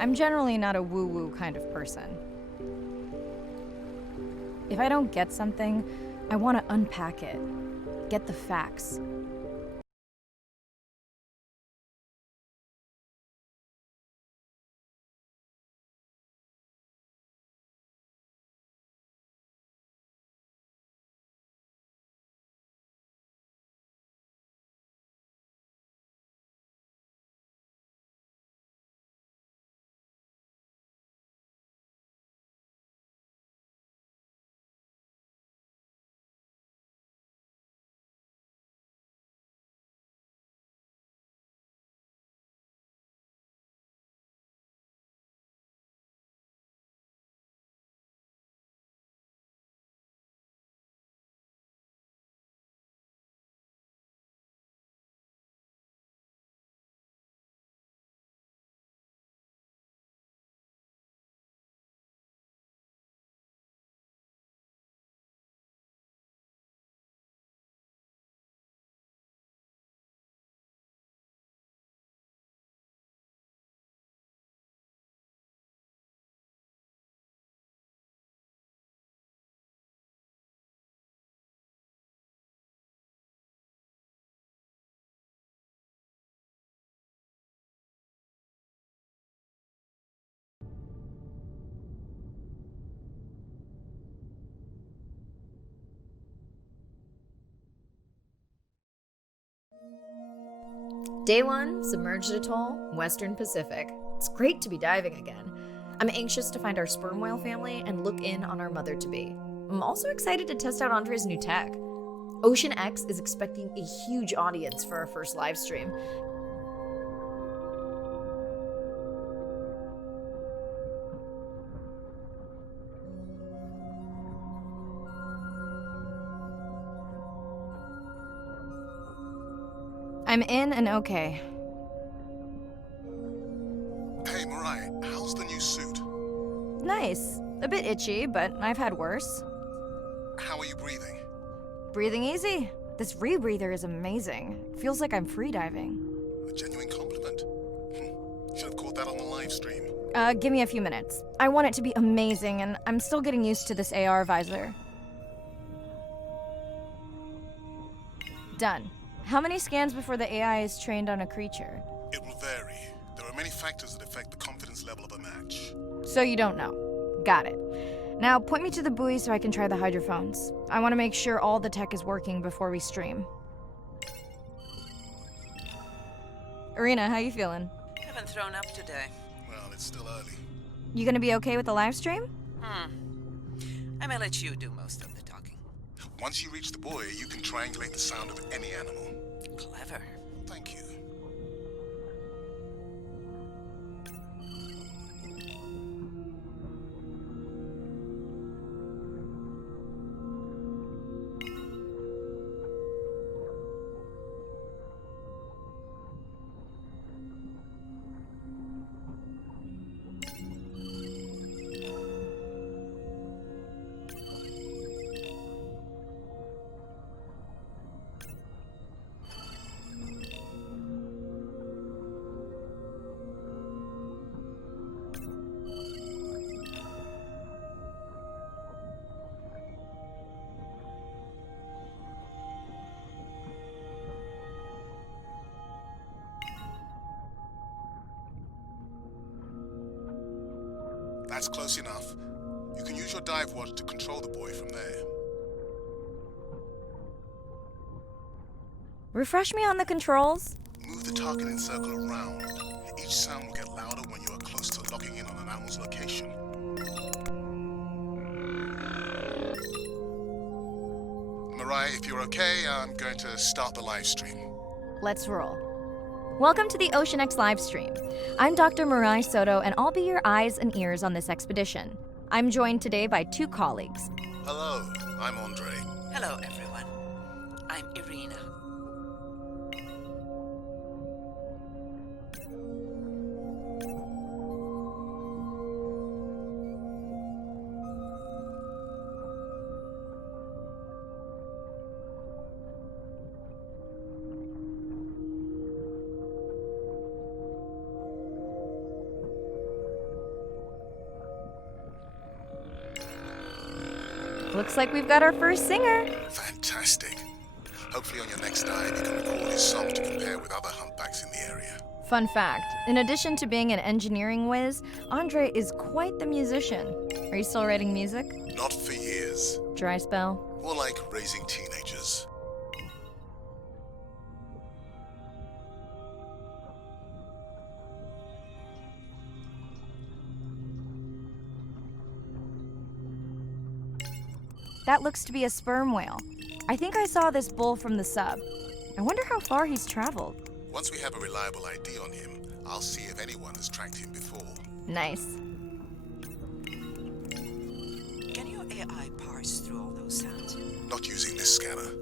I'm generally not a woo-woo kind of person. If I don't get something, I want to unpack it, get the facts. Day 1, Submerged Atoll, Western Pacific. It's great to be diving again. I'm anxious to find our sperm whale family and look in on our mother-to-be. I'm also excited to test out Andre's new tech. Ocean X is expecting a huge audience for our first live stream. I'm in and okay. Hey, Mirai, how's the new suit? Nice. A bit itchy, but I've had worse. How are you breathing? Breathing easy. This rebreather is amazing. Feels like I'm freediving. A genuine compliment. Should have caught that on the live stream. Give me a few minutes. I want it to be amazing, and I'm still getting used to this AR visor. Done. How many scans before the AI is trained on a creature? It will vary. There are many factors that affect the confidence level of a match. So you don't know. Got it. Now point me to the buoy so I can try the hydrophones. I want to make sure all the tech is working before we stream. Irina, how you feeling? Haven't thrown up today. Well, it's still early. You gonna be okay with the live stream? I may let you do most of the talking. Once you reach the buoy, you can triangulate the sound of any animal. Clever. Thank you. That's close enough. You can use your dive watch to control the buoy from there. Refresh me on the controls. Move the target and circle around. Each sound will get louder when you are close to locking in on an animal's location. Mirai, if you're okay, I'm going to start the live stream. Let's roll. Welcome to the Ocean X live stream. I'm Dr. Mirai Soto, and I'll be your eyes and ears on this expedition. I'm joined today by 2 colleagues. Hello, I'm Andre. Hello, everyone. I'm Irina. Looks like we've got our first singer. Fantastic. Hopefully on your next dive you can record his songs to compare with other humpbacks in the area. Fun fact, in addition to being an engineering whiz, Andre is quite the musician. Are you still writing music? Not for years. Dry spell? More like raising teenagers. That looks to be a sperm whale. I think I saw this bull from the sub. I wonder how far he's traveled. Once we have a reliable ID on him, I'll see if anyone has tracked him before. Nice. Can your AI parse through all those sounds? Not using this scanner.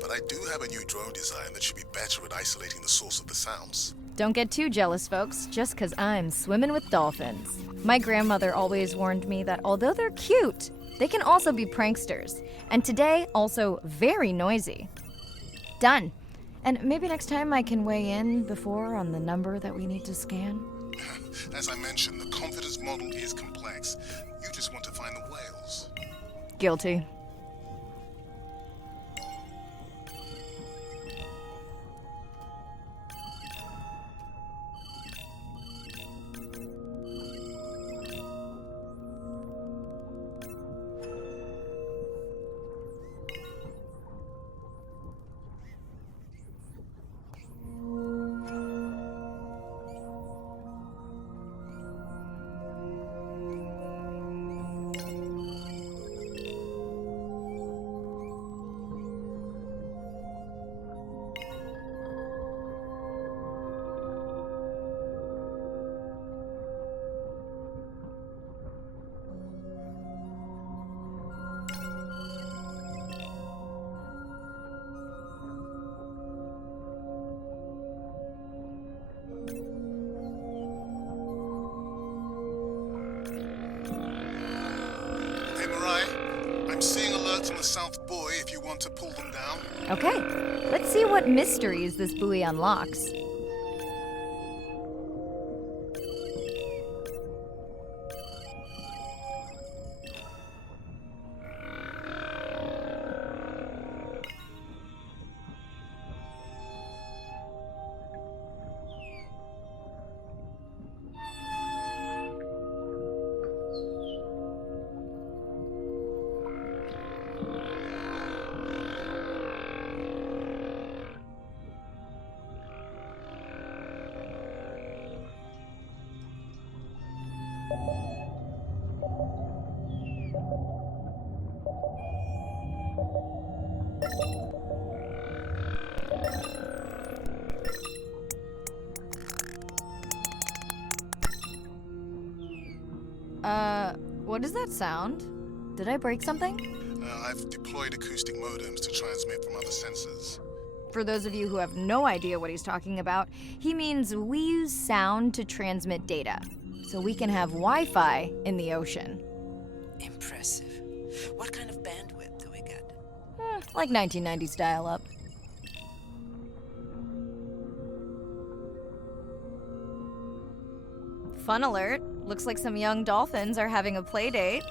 But I do have a new drone design that should be better at isolating the source of the sounds. Don't get too jealous, folks, just 'cause I'm swimming with dolphins. My grandmother always warned me that although they're cute, they can also be pranksters. And today, also very noisy. Done. And maybe next time I can weigh in before on the number that we need to scan. As I mentioned, the confidence model is complex. You just want to find the whales. Guilty. Hey, Mirai, I'm seeing alerts on the South Buoy if you want to pull them down. Okay, let's see what mysteries this buoy unlocks. What does that sound? Did I break something? I've deployed acoustic modems to transmit from other sensors. For those of you who have no idea what he's talking about, he means we use sound to transmit data, so we can have Wi-Fi in the ocean. Impressive. What kind of bandwidth do we get? Like 1990s dial-up. Fun alert. Looks like some young dolphins are having a play date.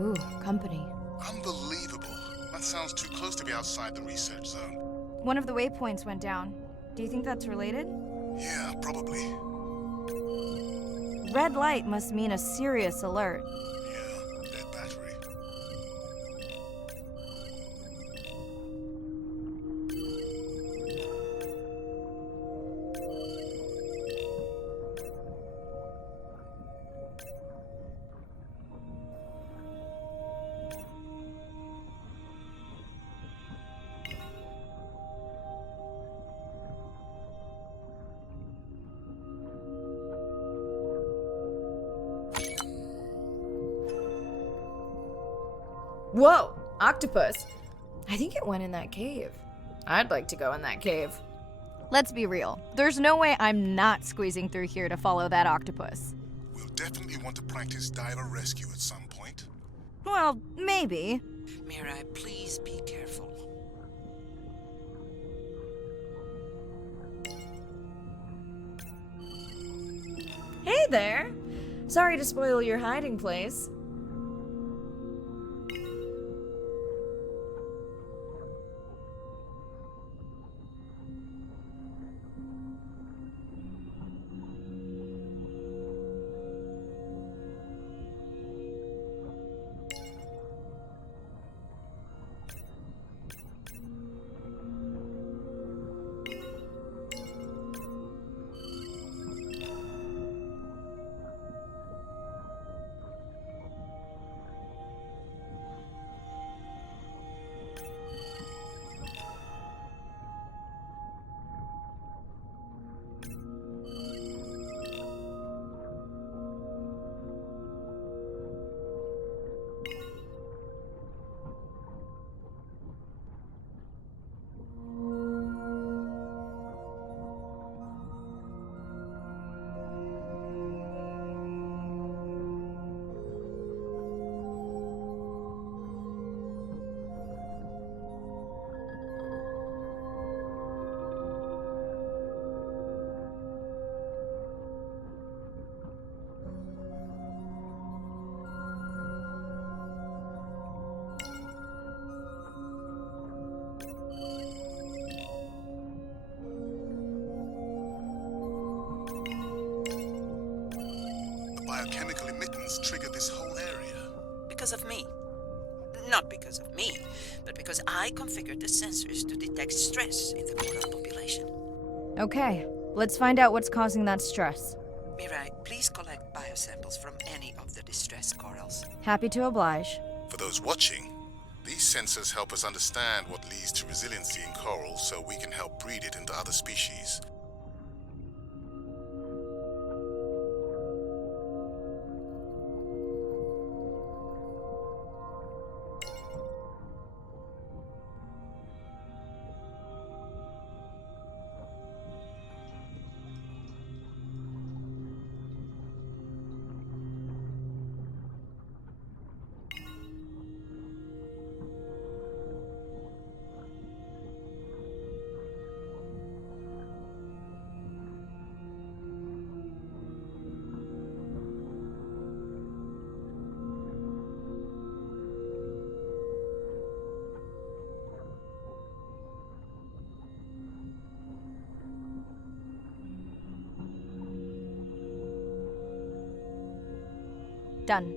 Ooh, company. Unbelievable. That sounds too close to be outside the research zone. One of the waypoints went down. Do you think that's related? Yeah, probably. Red light must mean a serious alert. Yeah, dead battery. Whoa! Octopus! I think it went in that cave. I'd like to go in that cave. Let's be real. There's no way I'm not squeezing through here to follow that octopus. We'll definitely want to practice diver rescue at some point. Well, maybe. Mirai, please be careful. Hey there! Sorry to spoil your hiding place. Biochemical emittance triggered this whole area. Because of me. Not because of me, but because I configured the sensors to detect stress in the coral population. Okay, let's find out what's causing that stress. Mirai, please collect biosamples from any of the distressed corals. Happy to oblige. For those watching, these sensors help us understand what leads to resiliency in corals so we can help breed it into other species. Done.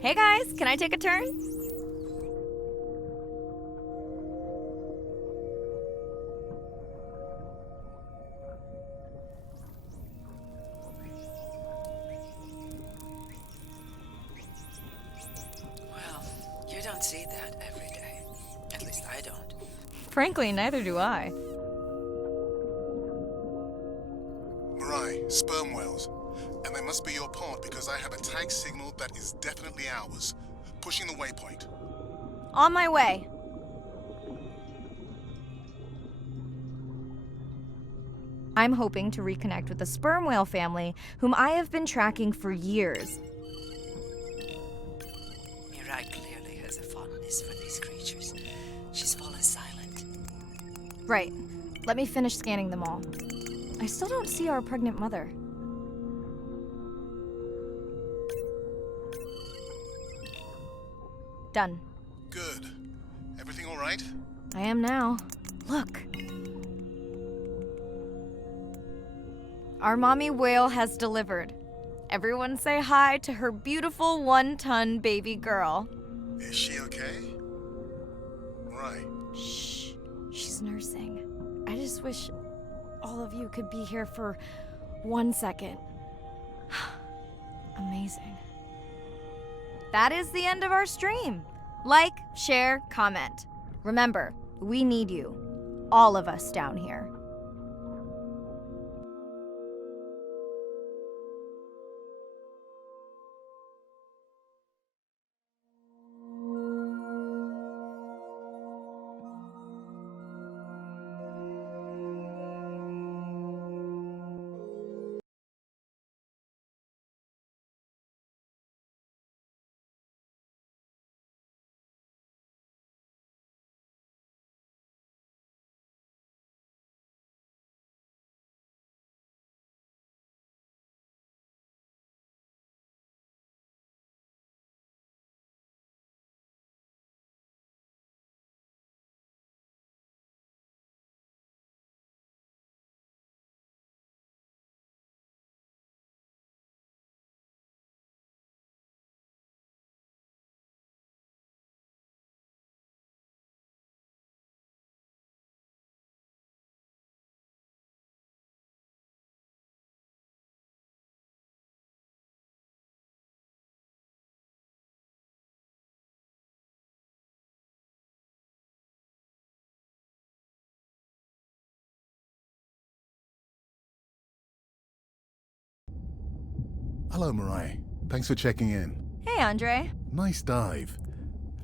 Hey guys, can I take a turn? Well, you don't see that every day. At least I don't. Frankly, neither do I. Mirai, sperm whales. And they must be your pod because I have a tag signal that is definitely ours. Pushing the waypoint. On my way. I'm hoping to reconnect with the Sperm Whale family, whom I have been tracking for years. Mirai clearly has a fondness for these creatures. She's fallen silent. Right. Let me finish scanning them all. I still don't see our pregnant mother. Done. Good. Everything all right? I am now. Look. Our mommy whale has delivered. Everyone say hi to her beautiful 1-ton baby girl. Is she okay? Right. Shh. She's nursing. I just wish all of you could be here for 1 second. Amazing. That is the end of our stream. Like, share, comment. Remember, we need you. All of us down here. Hello, Mirai. Thanks for checking in. Hey, Andre. Nice dive.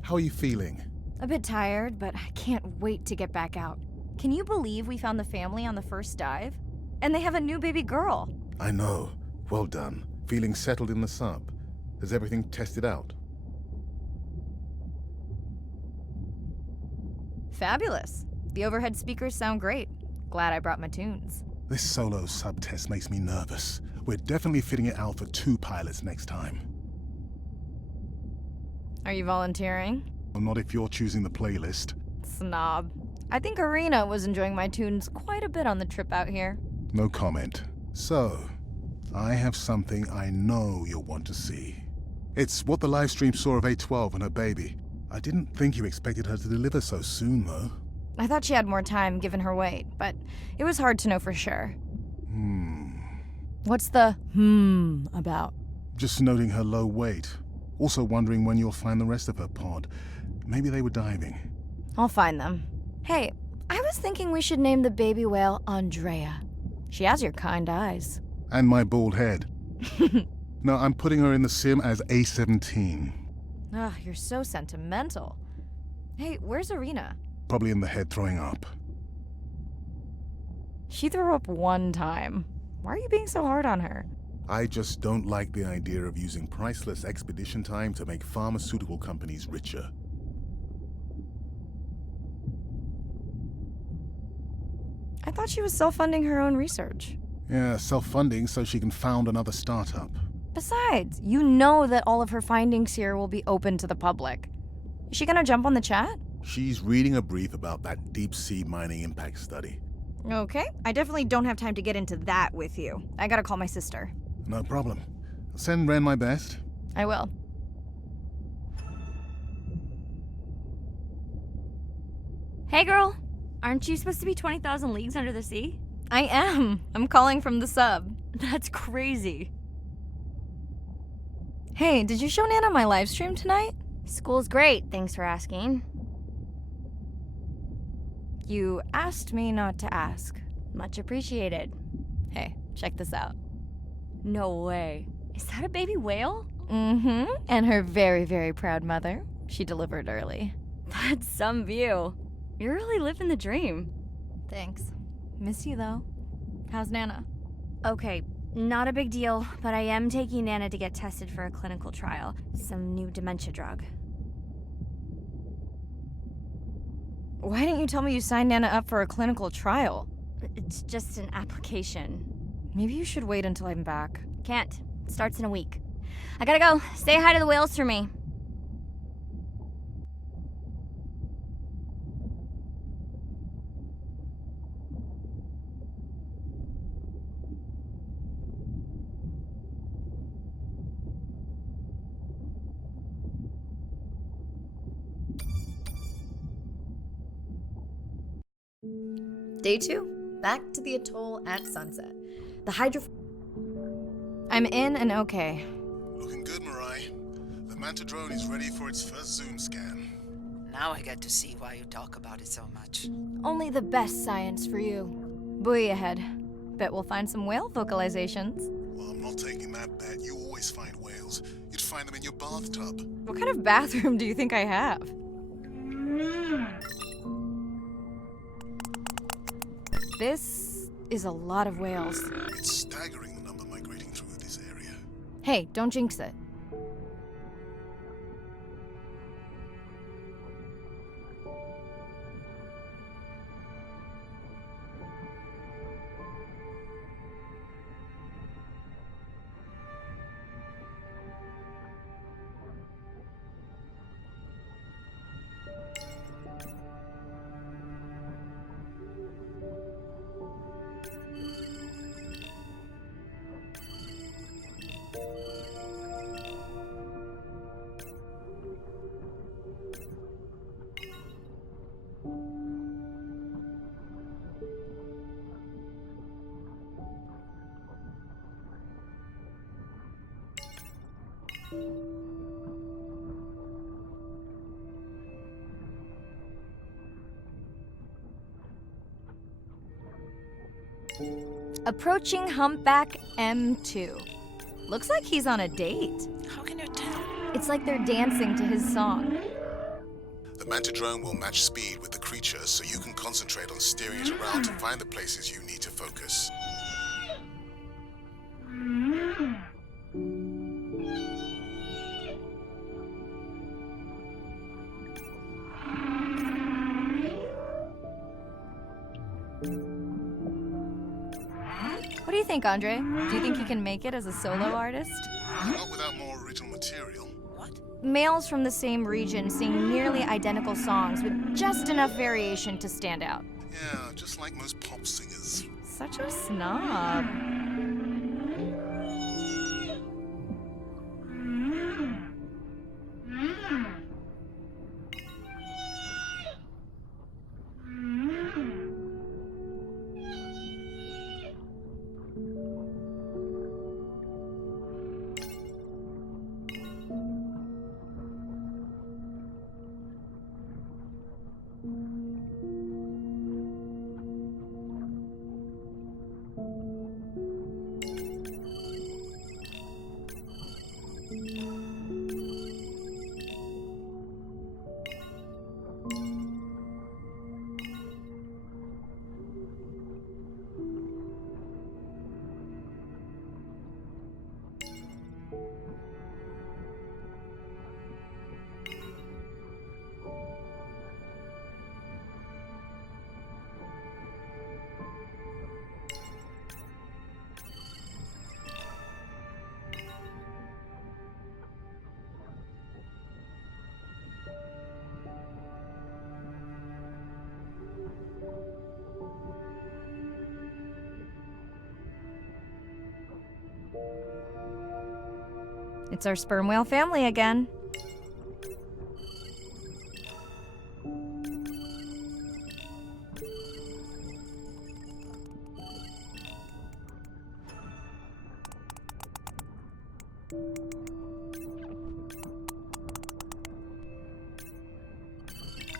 How are you feeling? A bit tired, but I can't wait to get back out. Can you believe we found the family on the first dive? And they have a new baby girl. I know. Well done. Feeling settled in the sub. Has everything tested out? Fabulous. The overhead speakers sound great. Glad I brought my tunes. This solo sub test makes me nervous. We're definitely fitting it out for 2 pilots next time. Are you volunteering? Well, not if you're choosing the playlist. Snob. I think Arena was enjoying my tunes quite a bit on the trip out here. No comment. So, I have something I know you'll want to see. It's what the livestream saw of A12 and her baby. I didn't think you expected her to deliver so soon, though. I thought she had more time given her weight, but it was hard to know for sure. What's the about? Just noting her low weight. Also wondering when you'll find the rest of her pod. Maybe they were diving. I'll find them. Hey, I was thinking we should name the baby whale Andrea. She has your kind eyes. And my bald head. No, I'm putting her in the sim as A17. Ugh, you're so sentimental. Hey, where's Arena? Probably in the head throwing up. She threw up 1 time. Why are you being so hard on her? I just don't like the idea of using priceless expedition time to make pharmaceutical companies richer. I thought she was self-funding her own research. Yeah, self-funding so she can found another startup. Besides, you know that all of her findings here will be open to the public. Is she gonna jump on the chat? She's reading a brief about that deep-sea mining impact study. Okay, I definitely don't have time to get into that with you. I gotta call my sister. No problem. Send Ren my best. I will. Hey girl, aren't you supposed to be 20,000 leagues under the sea? I am. I'm calling from the sub. That's crazy. Hey, did you show Nana my live stream tonight? School's great, thanks for asking. You asked me not to ask. Much appreciated. Hey, check this out. No way. Is that a baby whale? Mm-hmm. And her very, very proud mother. She delivered early. That's some view. You're really living the dream. Thanks. Miss you, though. How's Nana? Okay, not a big deal, but I am taking Nana to get tested for a clinical trial. Some new dementia drug. Why didn't you tell me you signed Nana up for a clinical trial? It's just an application. Maybe you should wait until I'm back. Can't. It starts in a week. I gotta go. Say hi to the whales for me. Day 2. Back to the atoll at sunset. The hydro... I'm in and okay. Looking good, Mirai. The Manta drone is ready for its first zoom scan. Now I get to see why you talk about it so much. Only the best science for you. Buoy ahead. Bet we'll find some whale vocalizations. Well, I'm not taking that bet. You always find whales. You'd find them in your bathtub. What kind of bathroom do you think I have? This is a lot of whales. It's staggering the number migrating through this area. Hey, don't jinx it. Approaching Humpback M2. Looks like he's on a date. How can you tell? It's like they're dancing to his song. The Manta drone will match speed with the creature so you can concentrate on steering it around to find the places you need to focus. What do you think, Andre? Do you think he can make it as a solo artist? Not without more original material. What? Males from the same region sing nearly identical songs with just enough variation to stand out. Yeah, just like most pop singers. Such a snob. It's our sperm whale family again.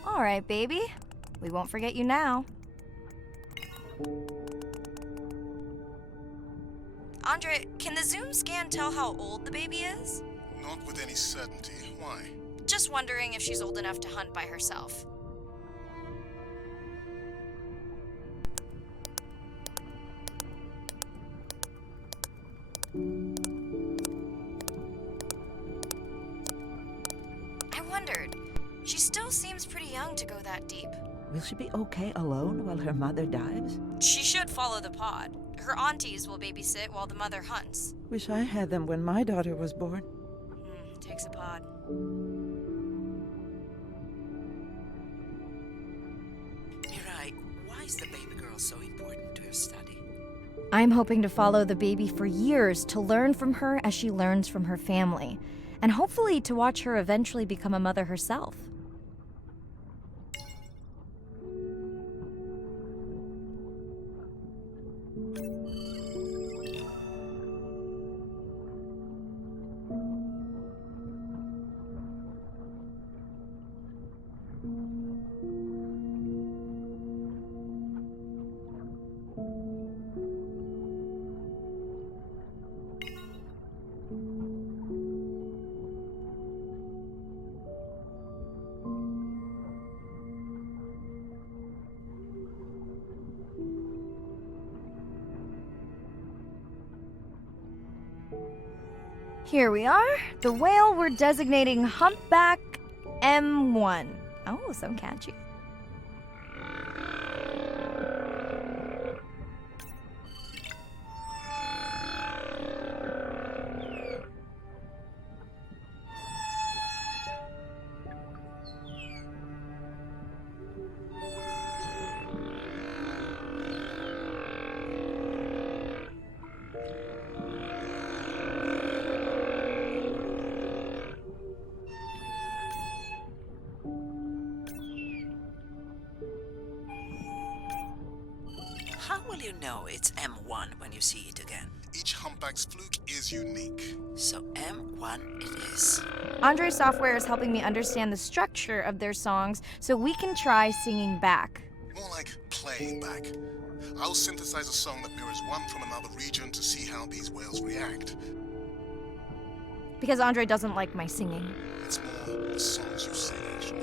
All right, baby. We won't forget you now. Andre, can the Zoom scan tell how old the baby is? Not with any certainty. Why? Just wondering if she's old enough to hunt by herself. I wondered. She still seems pretty young to go that deep. Will she be okay alone while her mother dives? She should follow the pod. Her aunties will babysit while the mother hunts. Wish I had them when my daughter was born. Takes a pod. Mirai, why is the baby girl so important to your study? I'm hoping to follow the baby for years to learn from her as she learns from her family, and hopefully to watch her eventually become a mother herself. Here we are, the whale we're designating Humpback M1. Oh, so catchy. How will you know it's M1 when you see it again? Each humpback's fluke is unique. So M1 it is. Andre's software is helping me understand the structure of their songs so we can try singing back. More like playing back. I'll synthesize a song that mirrors one from another region to see how these whales react. Because Andre doesn't like my singing. It's more the songs you sing, actually.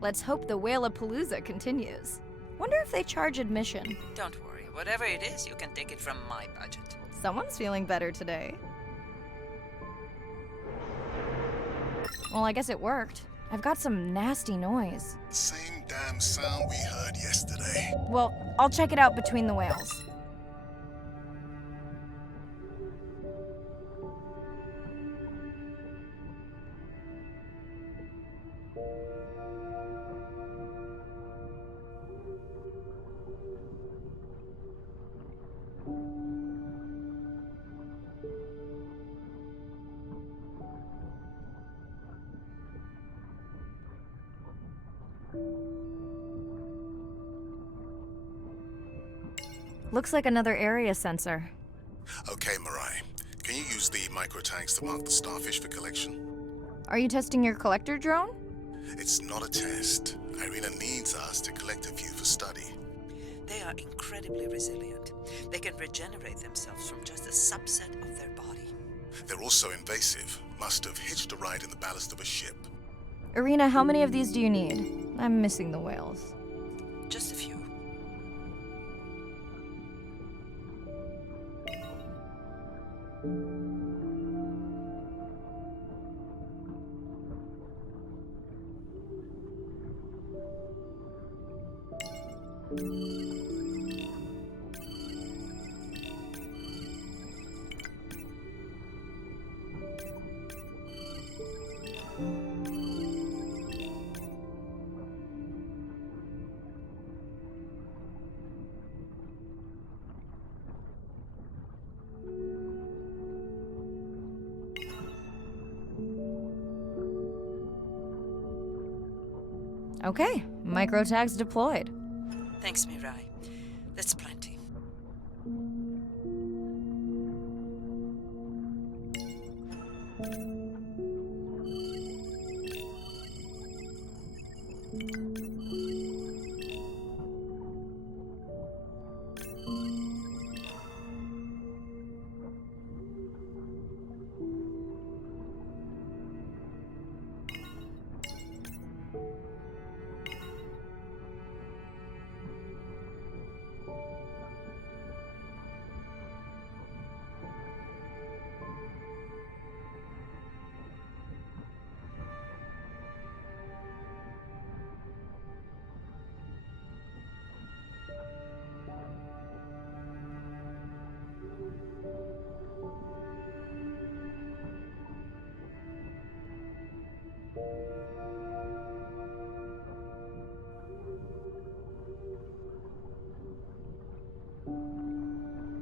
Let's hope the Whale-a-Palooza continues. Wonder if they charge admission. Don't worry, whatever it is, you can take it from my budget. Someone's feeling better today. Well, I guess it worked. I've got some nasty noise. The same damn sound we heard yesterday. Well, I'll check it out between the whales. Looks like another area sensor. Okay, Mirai. Can you use the micro tags to mark the starfish for collection? Are you testing your collector drone? It's not a test. Irina needs us to collect a few for study. They are incredibly resilient. They can regenerate themselves from just a subset of their body. They're also invasive. Must have hitched a ride in the ballast of a ship. Irina, how many of these do you need? I'm missing the whales. Just a few. Okay, micro tags deployed. Thanks, Mirai. That's plenty.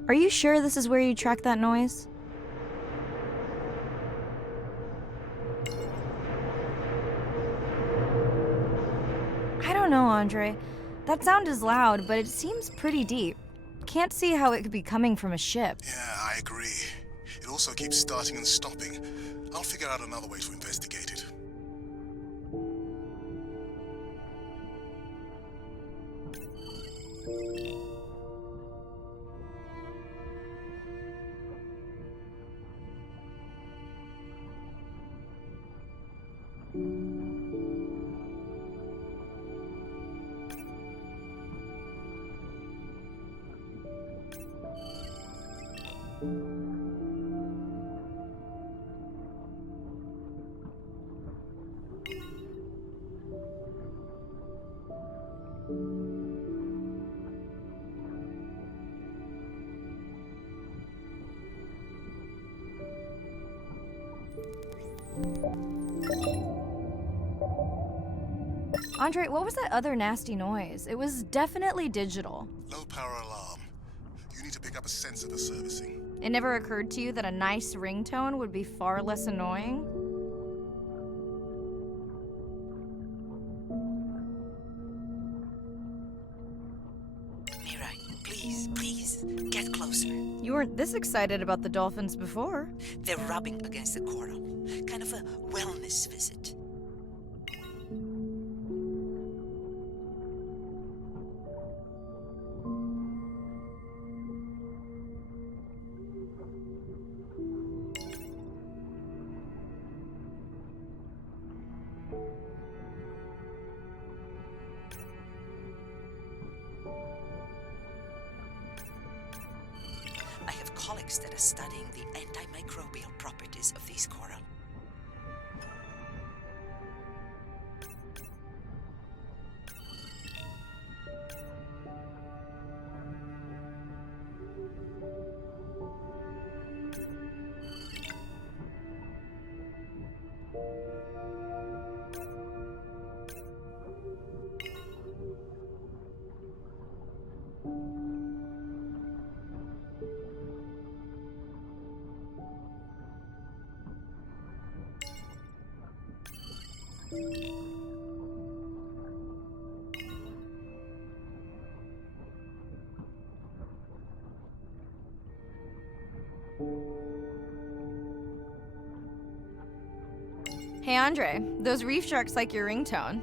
Are you sure this is where you track that noise? I don't know, Andre. That sound is loud, but it seems pretty deep. Can't see how it could be coming from a ship. Yeah, I agree. It also keeps starting and stopping. I'll figure out another way to investigate it. Andre, what was that other nasty noise? It was definitely digital. Low power alarm. You need to pick up a sensor for servicing. It never occurred to you that a nice ringtone would be far less annoying? Mirai, please, get closer. You weren't this excited about the dolphins before. They're rubbing against the coral. Kind of a wellness visit. I have colleagues that are studying the antimicrobial properties of these coral. Hey Andre, those reef sharks like your ringtone.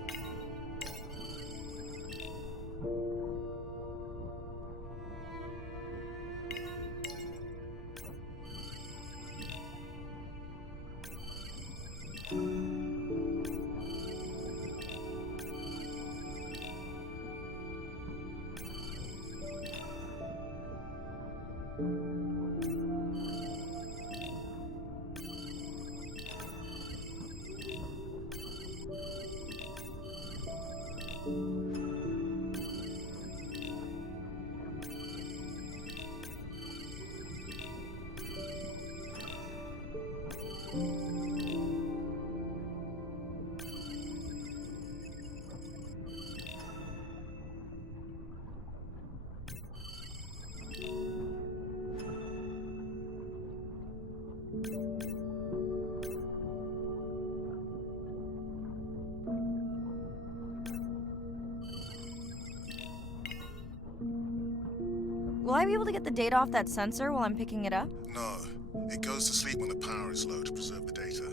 Will I be able to get the data off that sensor while I'm picking it up? No, it goes to sleep when the power is low to preserve the data.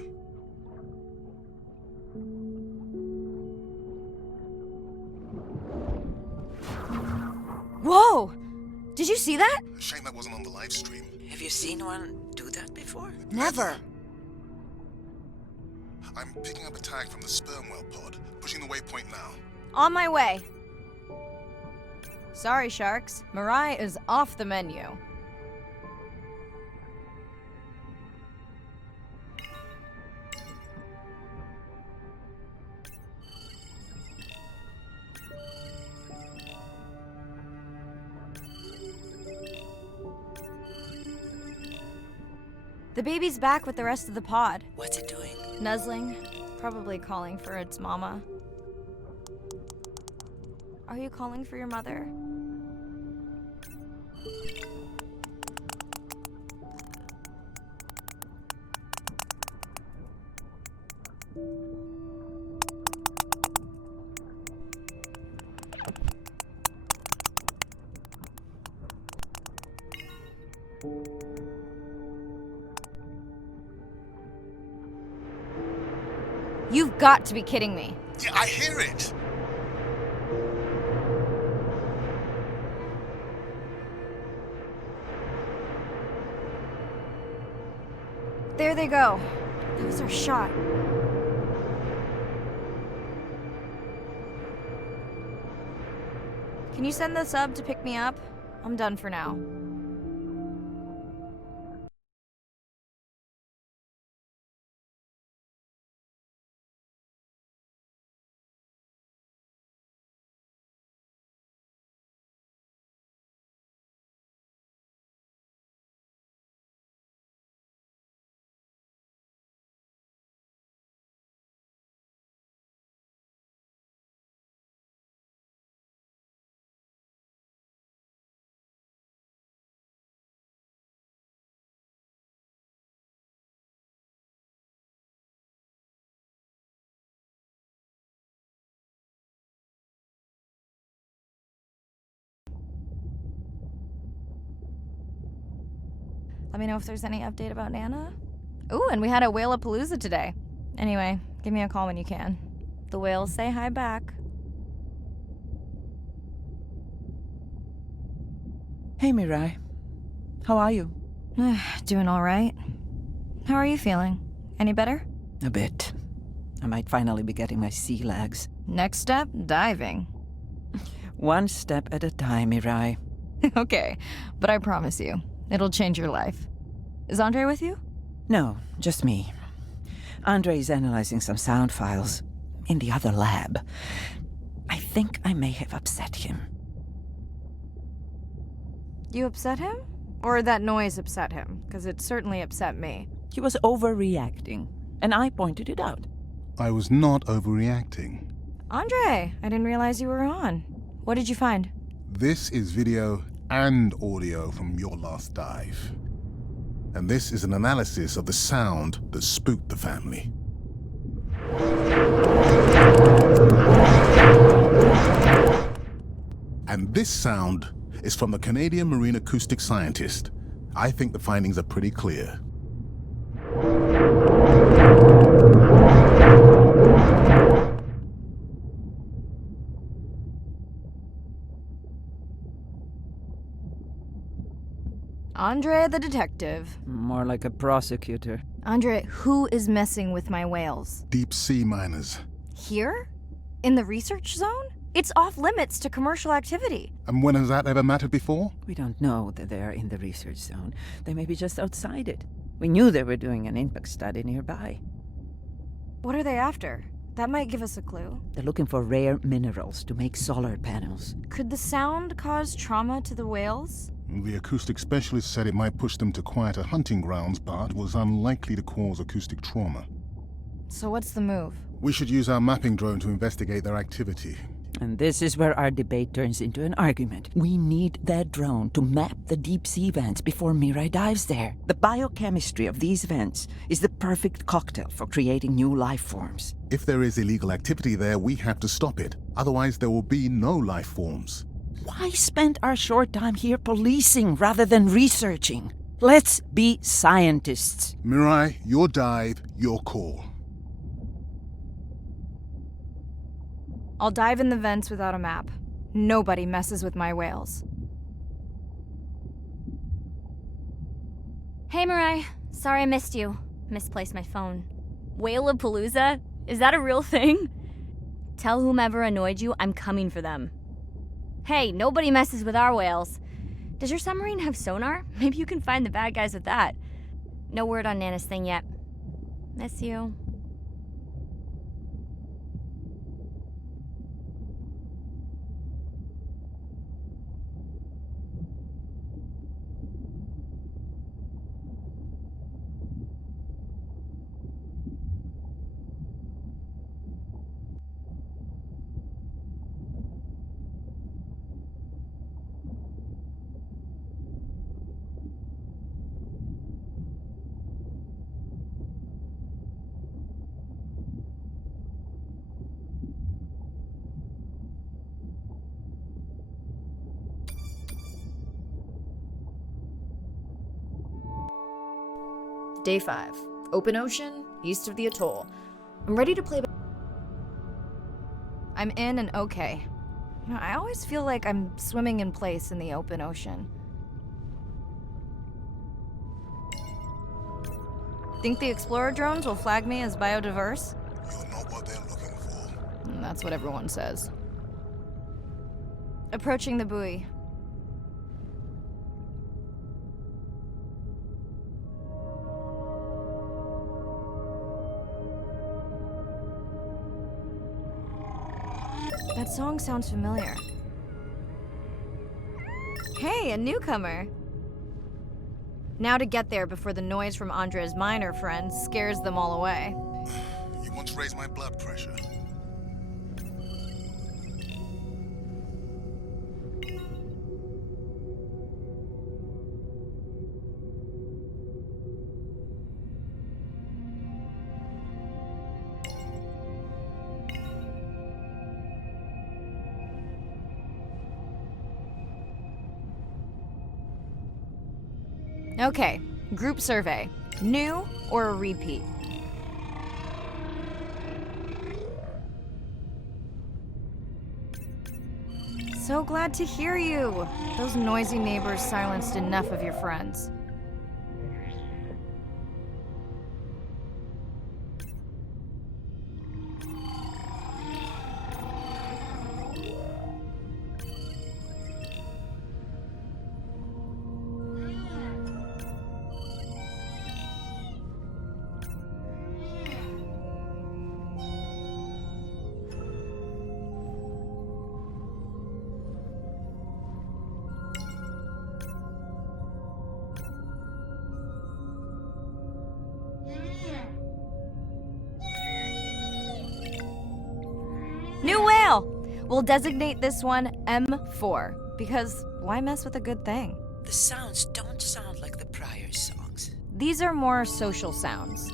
Whoa! Did you see that? Shame that wasn't on the live stream. Have you seen one do that before? Never. I'm picking up a tag from the Sperm Whale pod, pushing the waypoint now. On my way. Sorry, sharks. Mirai is off the menu. The baby's back with the rest of the pod. What's it doing? Nuzzling, probably calling for its mama. Are you calling for your mother? You've got to be kidding me. Yeah, I hear it! There they go. That was our shot. Can you send the sub to pick me up? I'm done for now. Let me know if there's any update about Nana. Ooh, and we had a Whale-a-Palooza today. Anyway, give me a call when you can. The whales say hi back. Hey, Mirai. How are you? Doing all right. How are you feeling? Any better? A bit. I might finally be getting my sea legs. Next step, diving. One step at a time, Mirai. Okay, but I promise you, it'll change your life. Is Andre with you? No, just me. Andre's analyzing some sound files in the other lab. I think I may have upset him. You upset him? Or that noise upset him? Because it certainly upset me. He was overreacting, and I pointed it out. I was not overreacting. Andre, I didn't realize you were on. What did you find? This is video and audio from your last dive. And this is an analysis of the sound that spooked the family. And this sound is from the Canadian marine acoustic scientist. I think the findings are pretty clear. Andre the detective. More like a prosecutor. Andre, who is messing with my whales? Deep sea miners. Here? In the research zone? It's off limits to commercial activity. And when has that ever mattered before? We don't know that they are in the research zone. They may be just outside it. We knew they were doing an impact study nearby. What are they after? That might give us a clue. They're looking for rare minerals to make solar panels. Could the sound cause trauma to the whales? The acoustic specialist said it might push them to quieter hunting grounds, but was unlikely to cause acoustic trauma. So what's the move? We should use our mapping drone to investigate their activity. And this is where our debate turns into an argument. We need that drone to map the deep sea vents before Mirai dives there. The biochemistry of these vents is the perfect cocktail for creating new life forms. If there is illegal activity there, we have to stop it. Otherwise, there will be no life forms. Why spend our short time here policing rather than researching? Let's be scientists. Mirai, your dive, your call. I'll dive in the vents without a map. Nobody messes with my whales. Hey, Mirai. Sorry I missed you. Misplaced my phone. Whale-a-palooza? Is that a real thing? Tell whomever annoyed you I'm coming for them. Hey, nobody messes with our whales. Does your submarine have sonar? Maybe you can find the bad guys with that. No word on Nana's thing yet. Miss you. Day 5. Open ocean, east of the atoll. I'm ready to play. I'm in and okay. I always feel like I'm swimming in place in the open ocean. Think the Explorer drones will flag me as biodiverse? You're not what they're looking for. That's what everyone says. Approaching the buoy. That song sounds familiar. Hey, a newcomer! Now to get there before the noise from Andre's miner friends scares them all away. You want to raise my blood pressure? Okay, group survey. New or a repeat? So glad to hear you. Those noisy neighbors silenced enough of your friends. New whale! We'll designate this one M4, because why mess with a good thing? The sounds don't sound like the prior songs. These are more social sounds.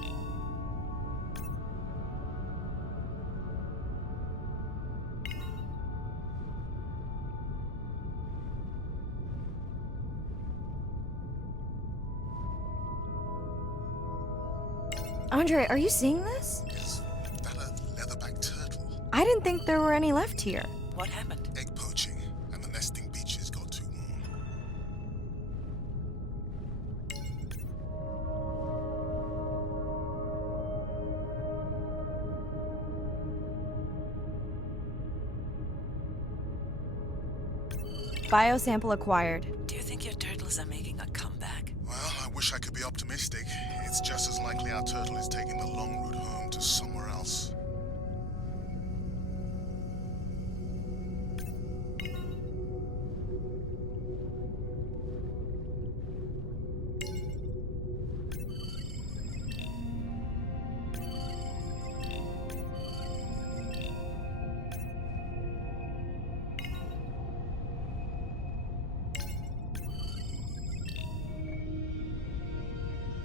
Andre, are you seeing this? Is that a leatherback turtle? I didn't think there were any left here. What happened? Egg poaching, and the nesting beaches got too warm. Biosample acquired. Do you think your turtles are making a comeback? Well, I wish I could be optimistic. It's just as likely our turtle is taking the long route home to somewhere else.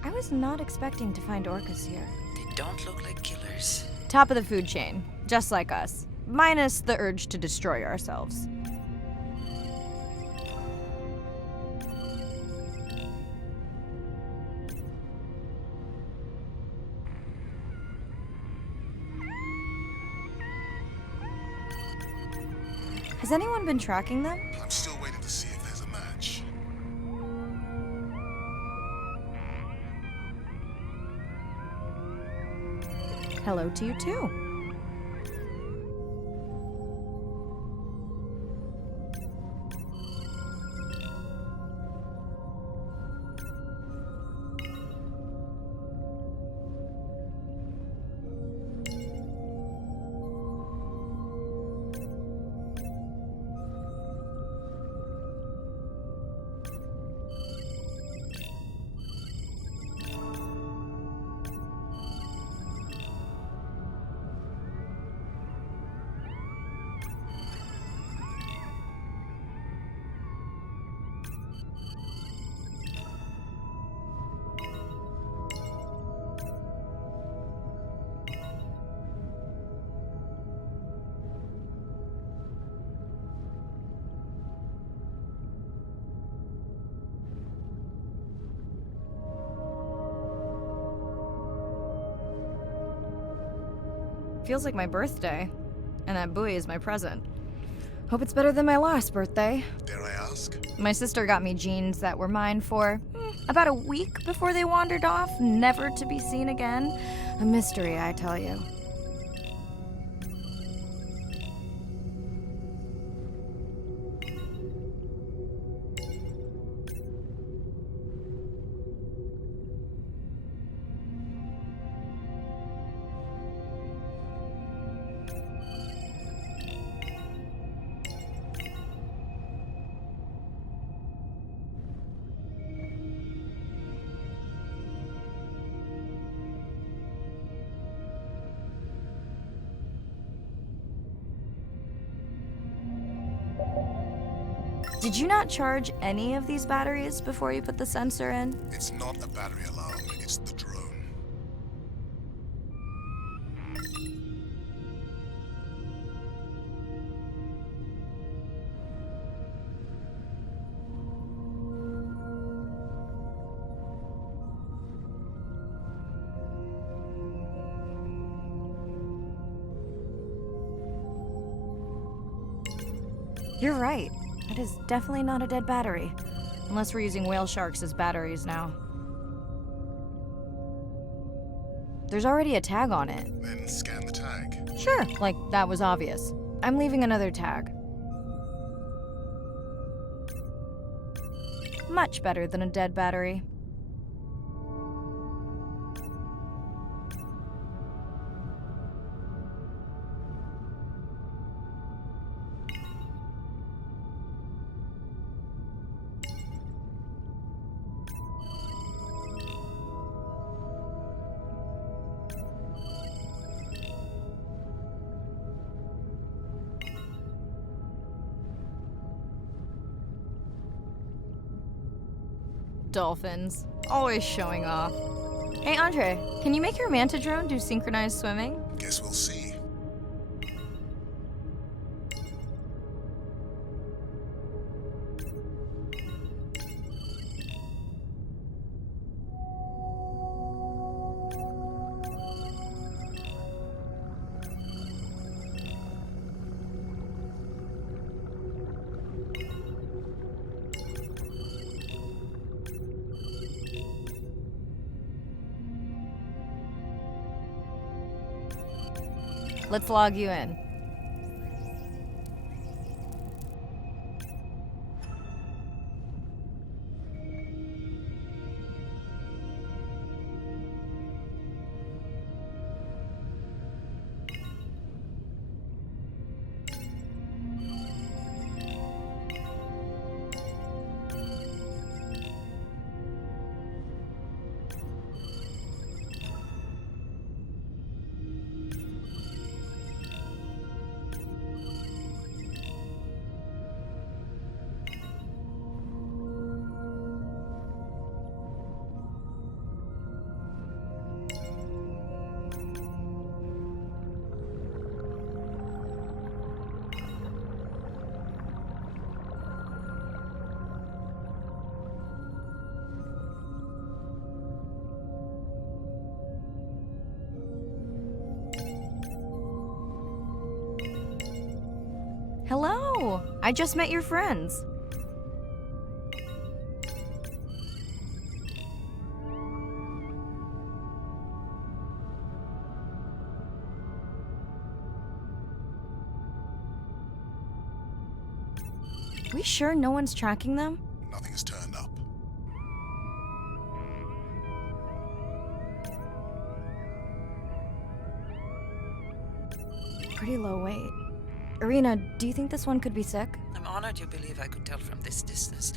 I was not expecting to find orcas here. They don't look like killers. Top of the food chain, just like us. Minus the urge to destroy ourselves. Has anyone been tracking them? I'm still waiting to see if there's a match. Hello to you too. Feels like my birthday, and that buoy is my present. Hope it's better than my last birthday. Dare I ask? My sister got me jeans that were mine for about a week before they wandered off, never to be seen again. A mystery, I tell you. Did you not charge any of these batteries before you put the sensor in? It's not a battery alarm, it's the drone. You're right. That is definitely not a dead battery. Unless we're using whale sharks as batteries now. There's already a tag on it. Then scan the tag. Sure, like that was obvious. I'm leaving another tag. Much better than a dead battery. Dolphins. Always showing off. Hey, Andre, can you make your manta drone do synchronized swimming? Guess we'll see. Let's log you in. Hello! I just met your friends. We sure no one's tracking them? Nothing has turned up. Pretty low weight. Irina, do you think this one could be sick? I'm honored you believe I could tell from this distance,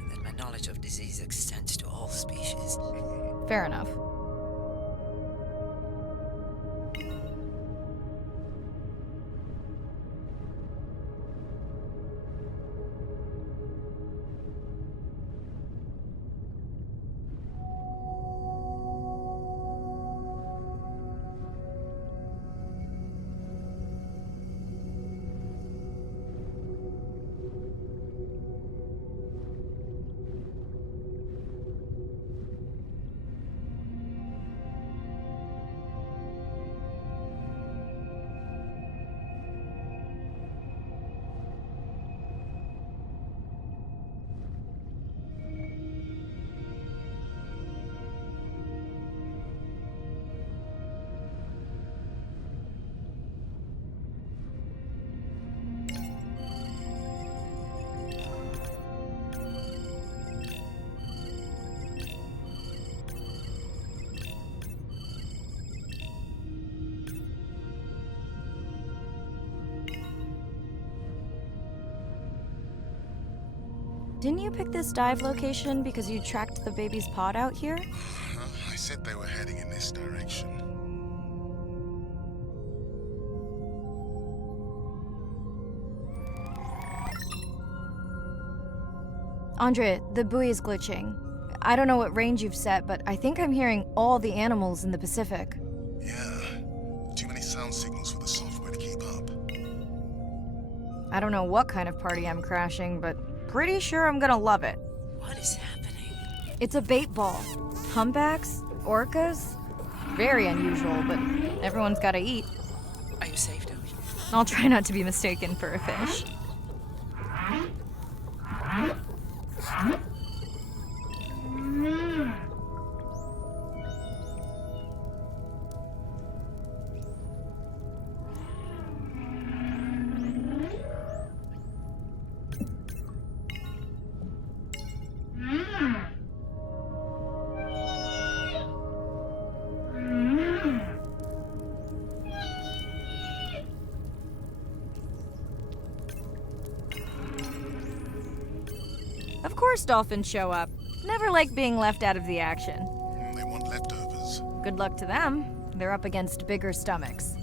and that my knowledge of disease extends to all species. Fair enough. Didn't you pick this dive location because you tracked the baby's pod out here? I said they were heading in this direction. Andre, the buoy is glitching. I don't know what range you've set, but I think I'm hearing all the animals in the Pacific. Yeah. Too many sound signals for the software to keep up. I don't know what kind of party I'm crashing, but pretty sure I'm gonna love it. What is happening? It's a bait ball. Humpbacks? Orcas? Very unusual, but everyone's gotta eat. Are you safe, Doge? I'll try not to be mistaken for a fish. Of course dolphins show up. Never like being left out of the action. They want leftovers. Good luck to them. They're up against bigger stomachs.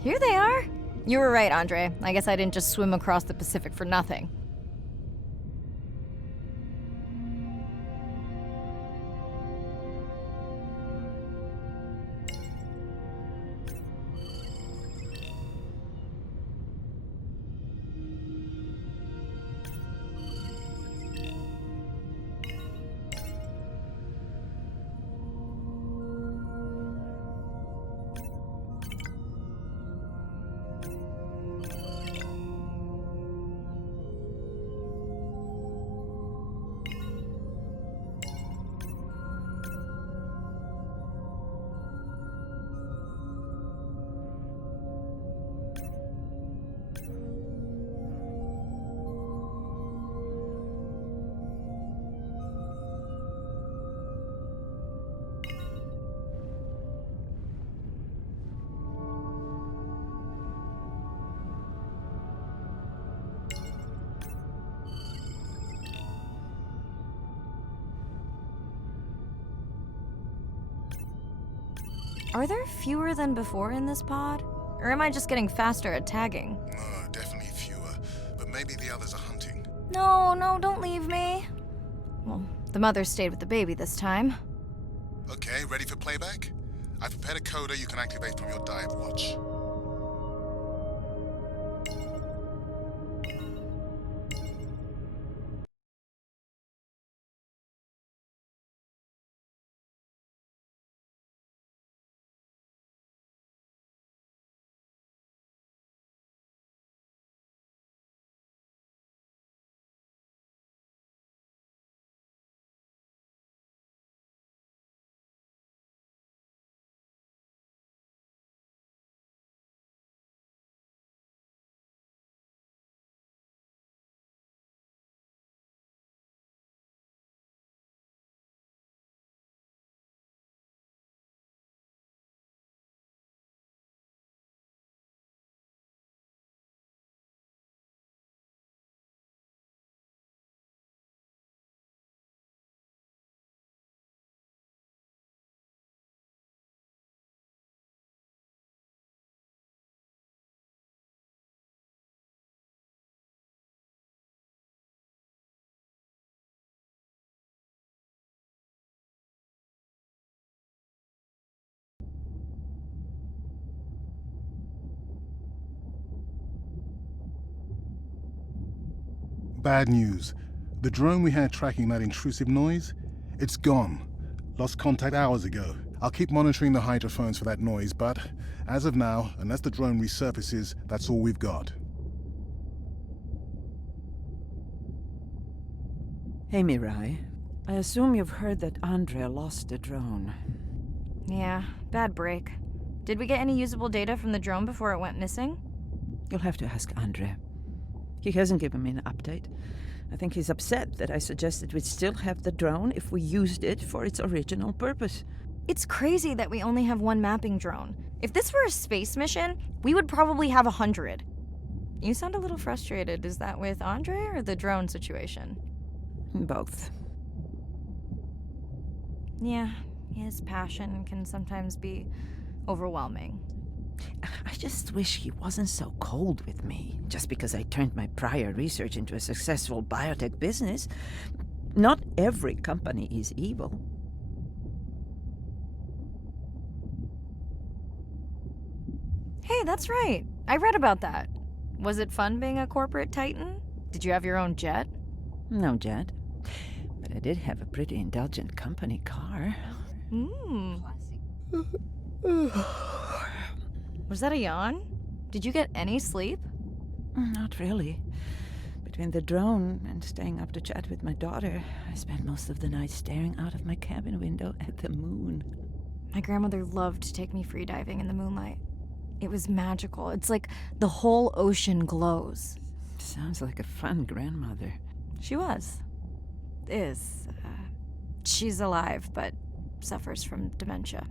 Here they are. You were right, Andre. I guess I didn't just swim across the Pacific for nothing. Are there fewer than before in this pod? Or am I just getting faster at tagging? No, definitely fewer. But maybe the others are hunting. No, don't leave me. Well, The mother stayed with the baby this time. Okay, ready for playback? I've prepared a coder you can activate from your dive watch. Bad news. The drone we had tracking that intrusive noise, it's gone. Lost contact hours ago. I'll keep monitoring the hydrophones for that noise, but as of now, unless the drone resurfaces, that's all we've got. Hey, Mirai. I assume you've heard that Andrea lost the drone. Yeah, bad break. Did we get any usable data from the drone before it went missing? You'll have to ask Andrea. He hasn't given me an update. I think he's upset that I suggested we'd still have the drone if we used it for its original purpose. It's crazy that we only have one mapping drone. If this were a space mission, we would probably have 100. You sound a little frustrated. Is that with Andre or the drone situation? Both. Yeah, his passion can sometimes be overwhelming. I just wish he wasn't so cold with me, just because I turned my prior research into a successful biotech business. Not every company is evil. Hey, that's right. I read about that. Was it fun being a corporate titan? Did you have your own jet? No jet. But I did have a pretty indulgent company car. Was that a yawn? Did you get any sleep? Not really. Between the drone and staying up to chat with my daughter, I spent most of the night staring out of my cabin window at the moon. My grandmother loved to take me freediving in the moonlight. It was magical. It's like the whole ocean glows. Sounds like a fun grandmother. She was. Is. She's alive, but suffers from dementia.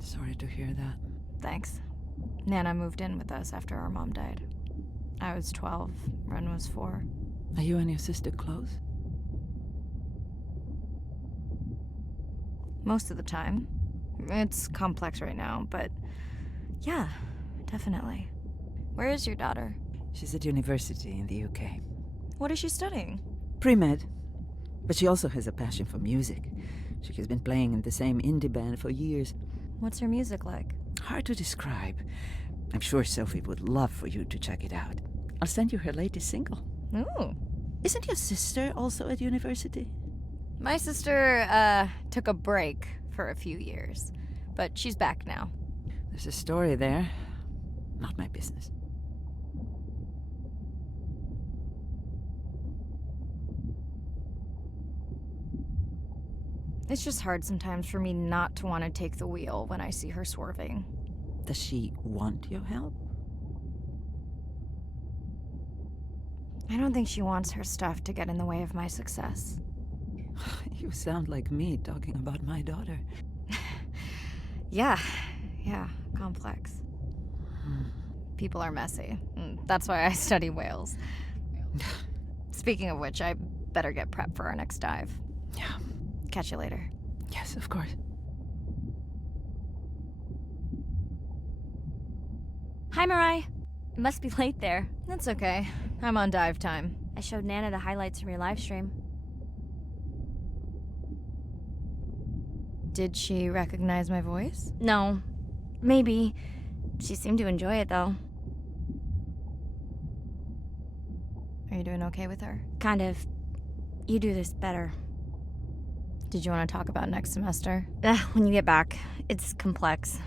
Sorry to hear that. Thanks. Nana moved in with us after our mom died. I was 12, Ren was 4. Are you and your sister close? Most of the time. It's complex right now, but yeah, definitely. Where is your daughter? She's at university in the UK. What is she studying? Pre-med. But she also has a passion for music. She has been playing in the same indie band for years. What's her music like? Hard to describe. I'm sure Sophie would love for you to check it out. I'll send you her latest single. Ooh. Isn't your sister also at university? My sister, took a break for a few years, but she's back now. There's a story there. Not my business. It's just hard sometimes for me not to want to take the wheel when I see her swerving. Does she want your help? I don't think she wants her stuff to get in the way of my success. You sound like me talking about my daughter. Yeah, complex. People are messy. That's why I study whales. Speaking of which, I better get prepped for our next dive. Yeah. Catch you later. Yes, of course. Hi, Mirai. It must be late there. That's okay. I'm on dive time. I showed Nana the highlights from your live stream. Did she recognize my voice? No. Maybe. She seemed to enjoy it, though. Are you doing okay with her? Kind of. You do this better. Did you want to talk about next semester? When you get back. It's complex.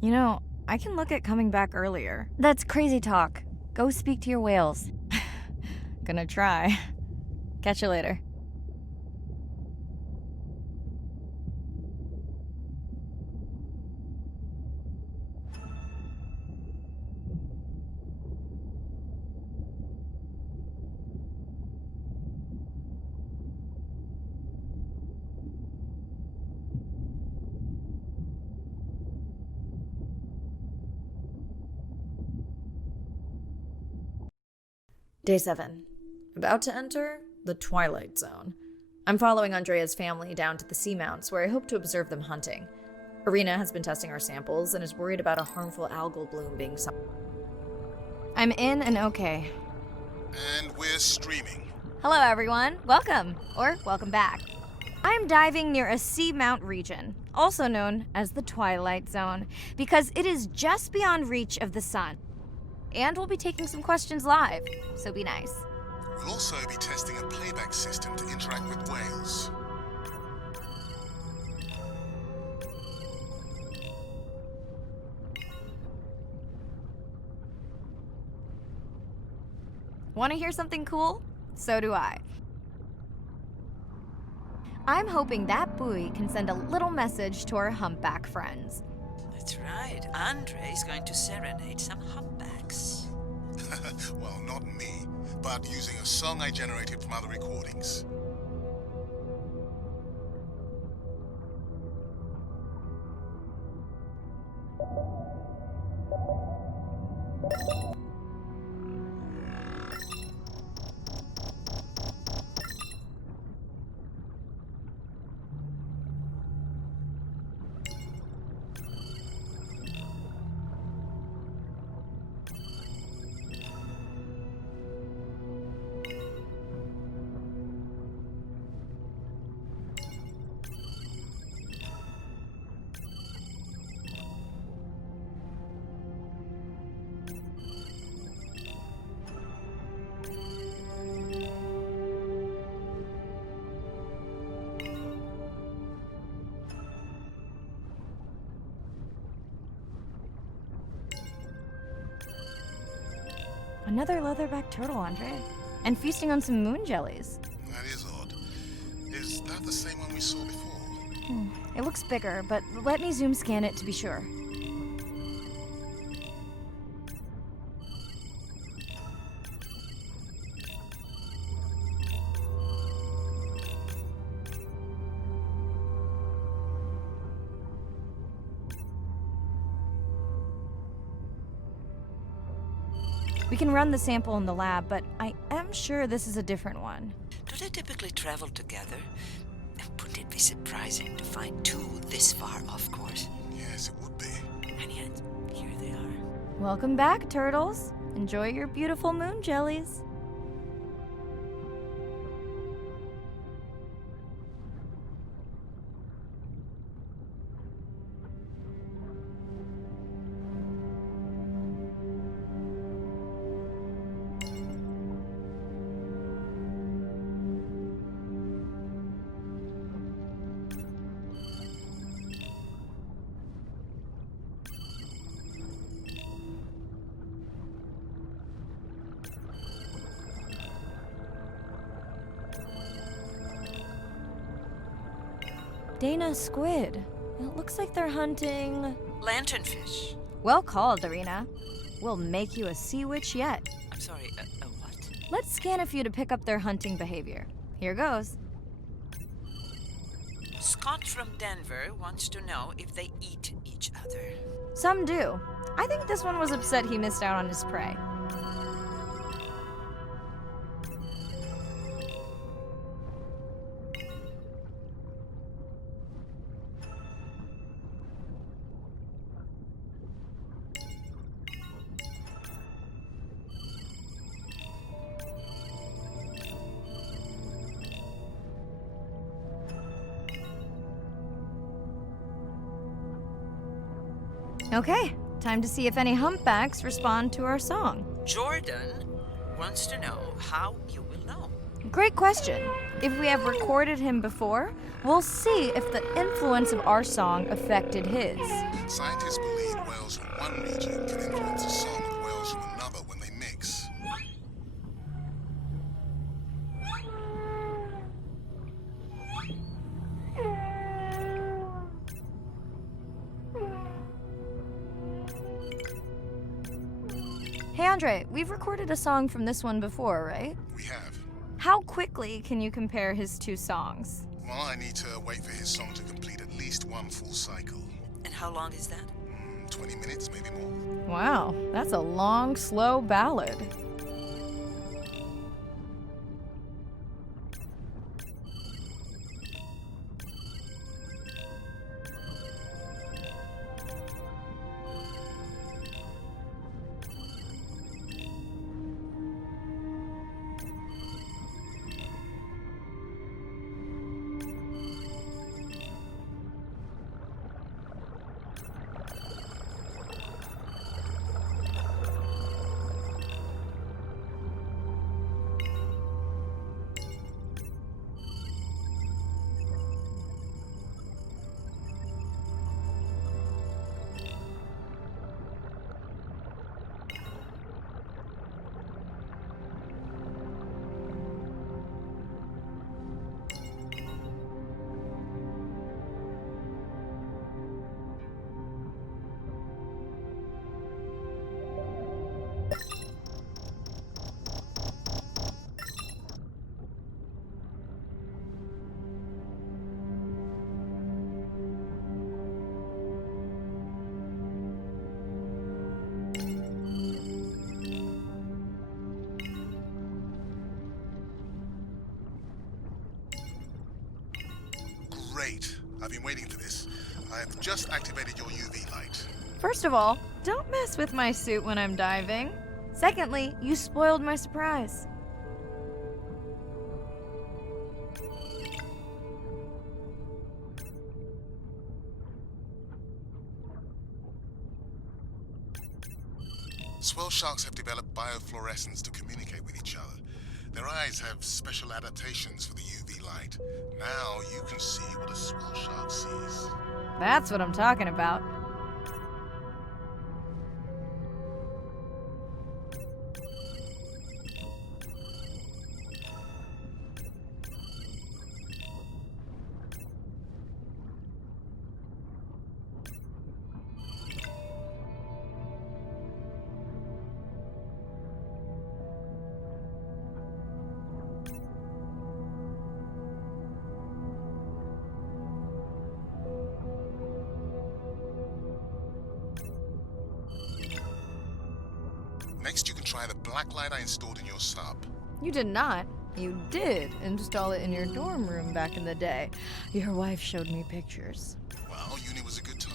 You know, I can look at coming back earlier. That's crazy talk. Go speak to your whales. Gonna try. Catch you later. Day 7. About to enter the Twilight Zone. I'm following Andrea's family down to the seamounts where I hope to observe them hunting. Irina has been testing our samples and is worried about a harmful algal bloom being I'm in and okay. And we're streaming. Hello, everyone. Welcome, or welcome back. I'm diving near a seamount region, also known as the Twilight Zone, because it is just beyond reach of the sun. And we'll be taking some questions live, so be nice. We'll also be testing a playback system to interact with whales. Want to hear something cool? So do I. I'm hoping that buoy can send a little message to our humpback friends. That's right. Andre is going to serenade some humpbacks. Well, not me, but using a song I generated from other recordings. Another leatherback turtle, Andre. And feasting on some moon jellies. That is odd. Is that the same one we saw before? It looks bigger, but let me zoom scan it to be sure. We can run the sample in the lab, but I am sure this is a different one. Do they typically travel together? Wouldn't it be surprising to find two this far off course? Yes, it would be. And yet, here they are. Welcome back, turtles. Enjoy your beautiful moon jellies. Dana squid. It looks like they're hunting... Lanternfish. Well called, Irina. We'll make you a sea witch yet. I'm sorry, a what? Let's scan a few to pick up their hunting behavior. Here goes. Scott from Denver wants to know if they eat each other. Some do. I think this one was upset he missed out on his prey. Okay, time to see if any humpbacks respond to our song. Jordan wants to know how you will know. Great question. If we have recorded him before, we'll see if the influence of our song affected his. Scientists believe whales from one region can influence the song of whales from another when they mix. Hey Andre, we've recorded a song from this one before, right? We have. How quickly can you compare his two songs? Well, I need to wait for his song to complete at least one full cycle. And how long is that? 20 minutes, maybe more. Wow, that's a long, slow ballad. Great. I've been waiting for this. I have just activated your UV light. First of all, don't mess with my suit when I'm diving. Secondly, you spoiled my surprise. Swell sharks have developed biofluorescence to communicate with each other. Their eyes have special adaptations for the UV light. Now you can see what a swell shark sees. That's what I'm talking about. Next, you can try the black light I installed in your sub. You did not. You did install it in your dorm room back in the day. Your wife showed me pictures. Well, uni was a good time.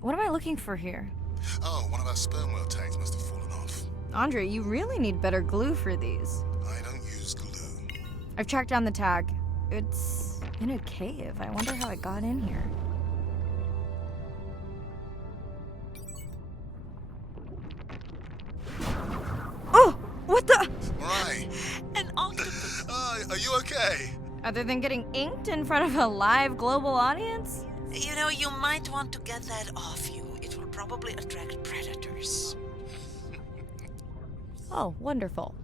What am I looking for here? Oh, one of our sperm whale tags must have fallen off. Andre, you really need better glue for these. I don't use glue. I've tracked down the tag. It's in a cave. I wonder how it got in here. Oh! What the? Mirai! An octopus. Are you okay? Other than getting inked in front of a live global audience? You know, you might want to get that off you. It will probably attract predators. Oh, wonderful.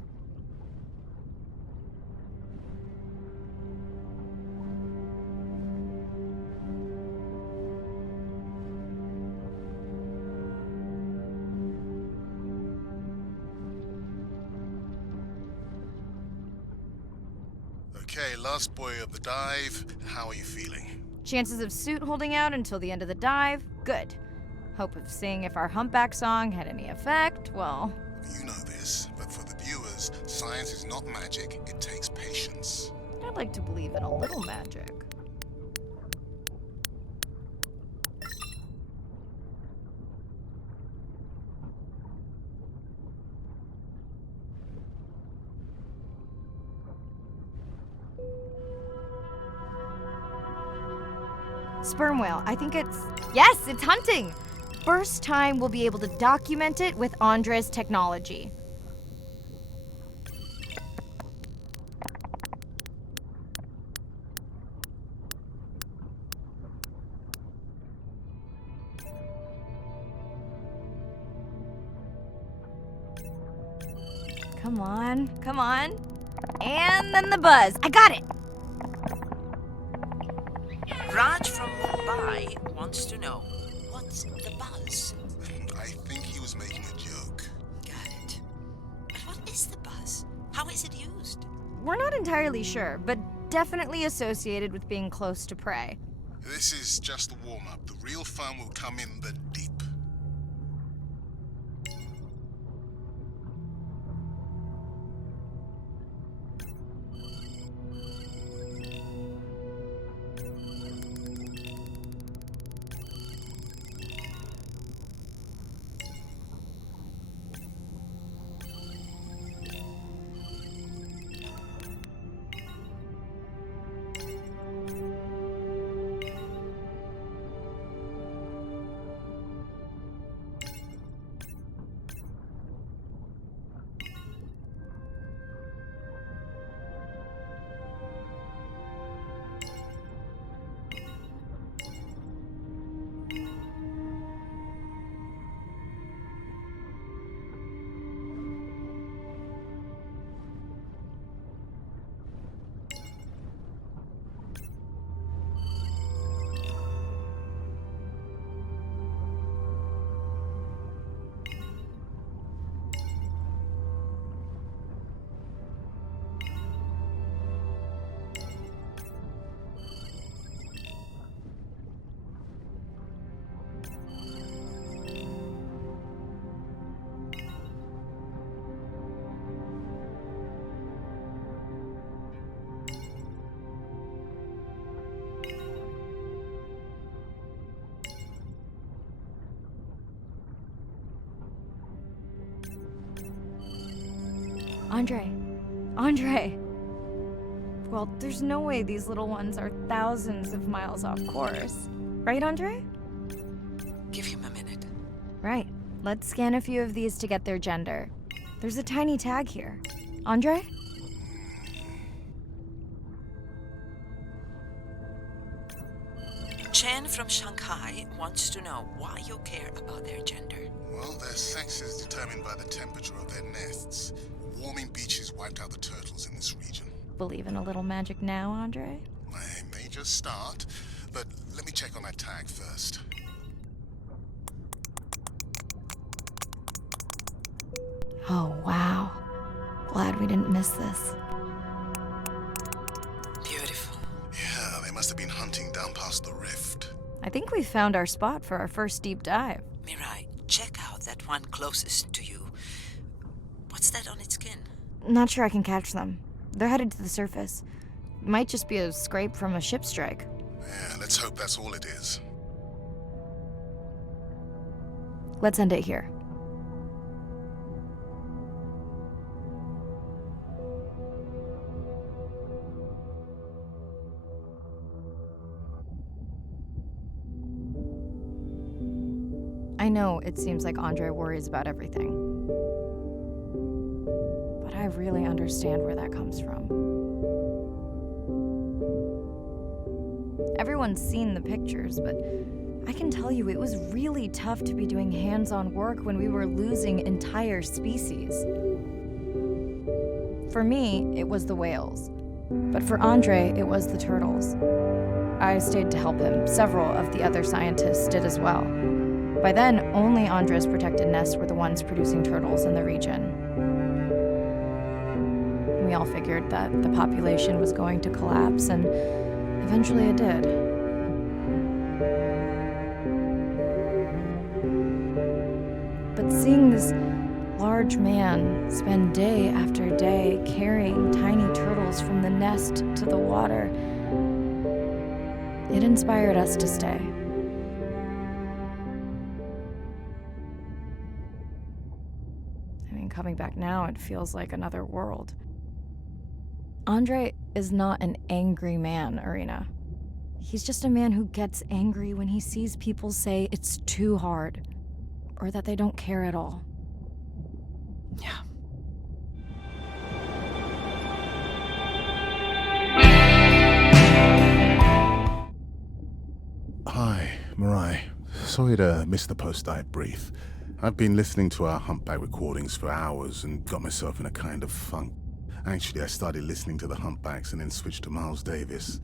Okay, last boy of the dive. How are you feeling? Chances of suit holding out until the end of the dive? Good. Hope of seeing if our humpback song had any effect? Well, You know this, but for the viewers, science is not magic. It takes patience. I'd like to believe in a little magic. Sperm whale, I think it's... Yes, it's hunting! First time we'll be able to document it with Andre's technology. Come on, come on. And then the buzz. I got it! Raj from Mumbai wants to know, what's the buzz? I think he was making a joke. Got it. But what is the buzz? How is it used? We're not entirely sure, but definitely associated with being close to prey. This is just the warm-up. The real fun will come in the deep. Andre. Well, there's no way these little ones are thousands of miles off course. Right, Andre? Give him a minute. Right. Let's scan a few of these to get their gender. There's a tiny tag here. Andre? Chen from Shanghai wants to know why you care about their gender. Well, their sex is determined by the temperature of their nests. Warming beaches wiped out the turtles in this region. Believe in a little magic now, Andre? I may just start, but let me check on that tag first. Oh, wow. Glad we didn't miss this. Beautiful. Yeah, they must have been hunting down past the rift. I think we found our spot for our first deep dive. Mirai, check out that one closest to you. What's that on its skin? Not sure I can catch them. They're headed to the surface. Might just be a scrape from a ship strike. Yeah, let's hope that's all it is. Let's end it here. I know it seems like Andre worries about everything. But I really understand where that comes from. Everyone's seen the pictures, but I can tell you it was really tough to be doing hands-on work when we were losing entire species. For me, it was the whales. But for Andre, it was the turtles. I stayed to help him. Several of the other scientists did as well. By then, only Andre's protected nests were the ones producing turtles in the region. We all figured that the population was going to collapse, and eventually it did. But seeing this large man spend day after day carrying tiny turtles from the nest to the water, it inspired us to stay. I mean, coming back now, it feels like another world. Andre is not an angry man, Irina. He's just a man who gets angry when he sees people say it's too hard, or that they don't care at all. Yeah. Hi, Mirai. Sorry to miss the post-dive brief. I've been listening to our humpback recordings for hours and got myself in a kind of funk. Actually, I started listening to the humpbacks and then switched to Miles Davis.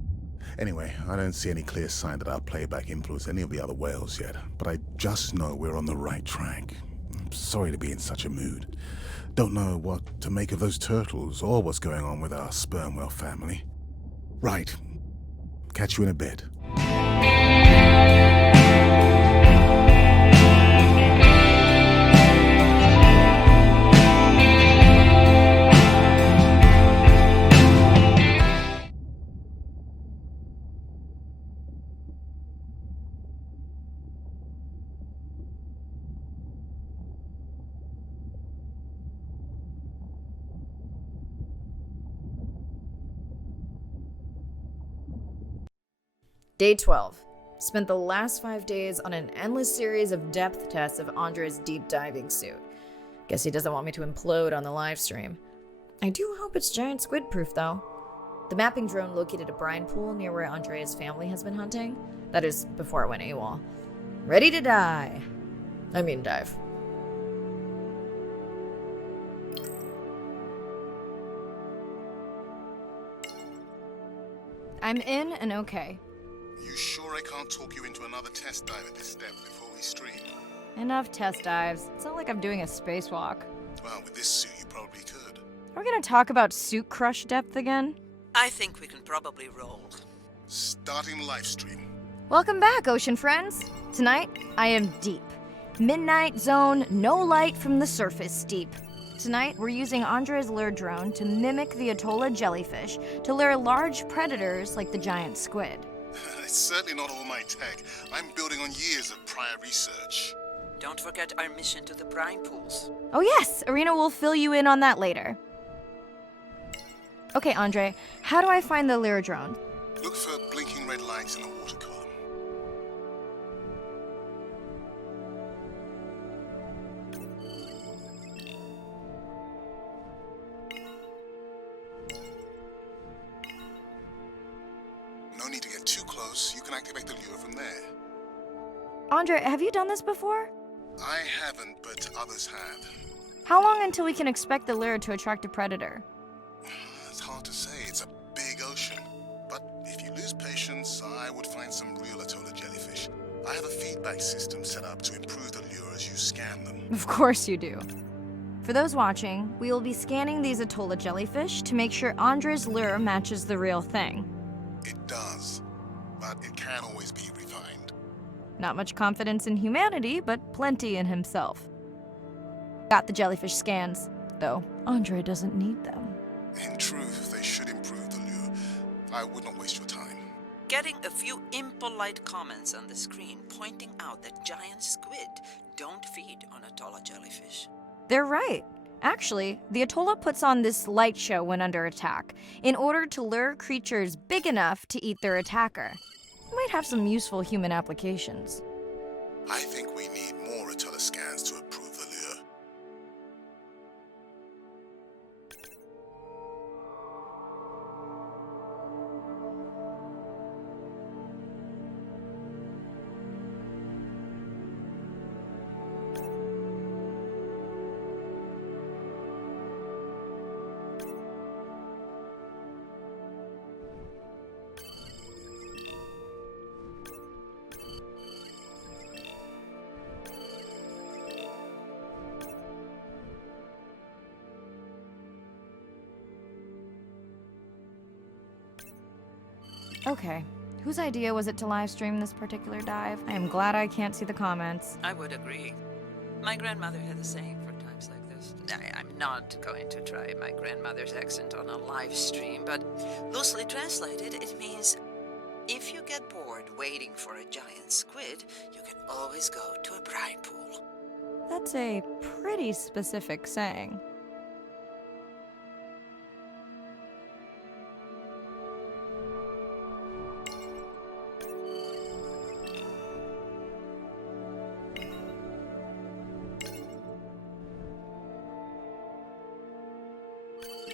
Anyway, I don't see any clear sign that our playback influenced any of the other whales yet, but I just know we're on the right track. I'm sorry to be in such a mood. Don't know what to make of those turtles or what's going on with our sperm whale family. Right. Catch you in a bit. Day 12. Spent the last 5 days on an endless series of depth tests of Andre's deep diving suit. Guess he doesn't want me to implode on the live stream. I do hope it's giant squid proof though. The mapping drone located a brine pool near where Andre's family has been hunting. That is, before it went AWOL. Ready to dive. I'm in and okay. You sure I can't talk you into another test dive at this step before we stream? Enough test dives. It's not like I'm doing a spacewalk. Well, with this suit, you probably could. Are we gonna talk about suit crush depth again? I think we can probably roll. Starting live stream. Welcome back, ocean friends. Tonight, I am deep. Midnight zone, no light from the surface deep. Tonight, we're using Andre's lure drone to mimic the Atolla jellyfish to lure large predators like the giant squid. It's certainly not all my tech. I'm building on years of prior research. Don't forget our mission to the Brine Pools. Oh yes, Irina will fill you in on that later. Okay, Andre, how do I find the lure drone? Look for blinking red lights in the water column. No need to get too close. You can activate the lure from there. Andre, have you done this before? I haven't, but others have. How long until we can expect the lure to attract a predator? It's hard to say. It's a big ocean. But if you lose patience, I would find some real Atolla jellyfish. I have a feedback system set up to improve the lure as you scan them. Of course you do. For those watching, we will be scanning these Atolla jellyfish to make sure Andre's lure matches the real thing. It does, but it can always be refined. Not much confidence in humanity, but plenty in himself. Got the jellyfish scans, though Andre doesn't need them. In truth, they should improve the lure. I would not waste your time. Getting a few impolite comments on the screen pointing out that giant squid don't feed on Atolla jellyfish. They're right. Actually, the Atolla puts on this light show when under attack, in order to lure creatures big enough to eat their attacker. It might have some useful human applications. I think we need more Atolla scans to approve the lure. Okay. Whose idea was it to live stream this particular dive? I am glad I can't see the comments. I would agree. My grandmother had a saying for times like this. I'm not going to try my grandmother's accent on a live stream, but loosely translated, it means if you get bored waiting for a giant squid, you can always go to a brine pool. That's a pretty specific saying.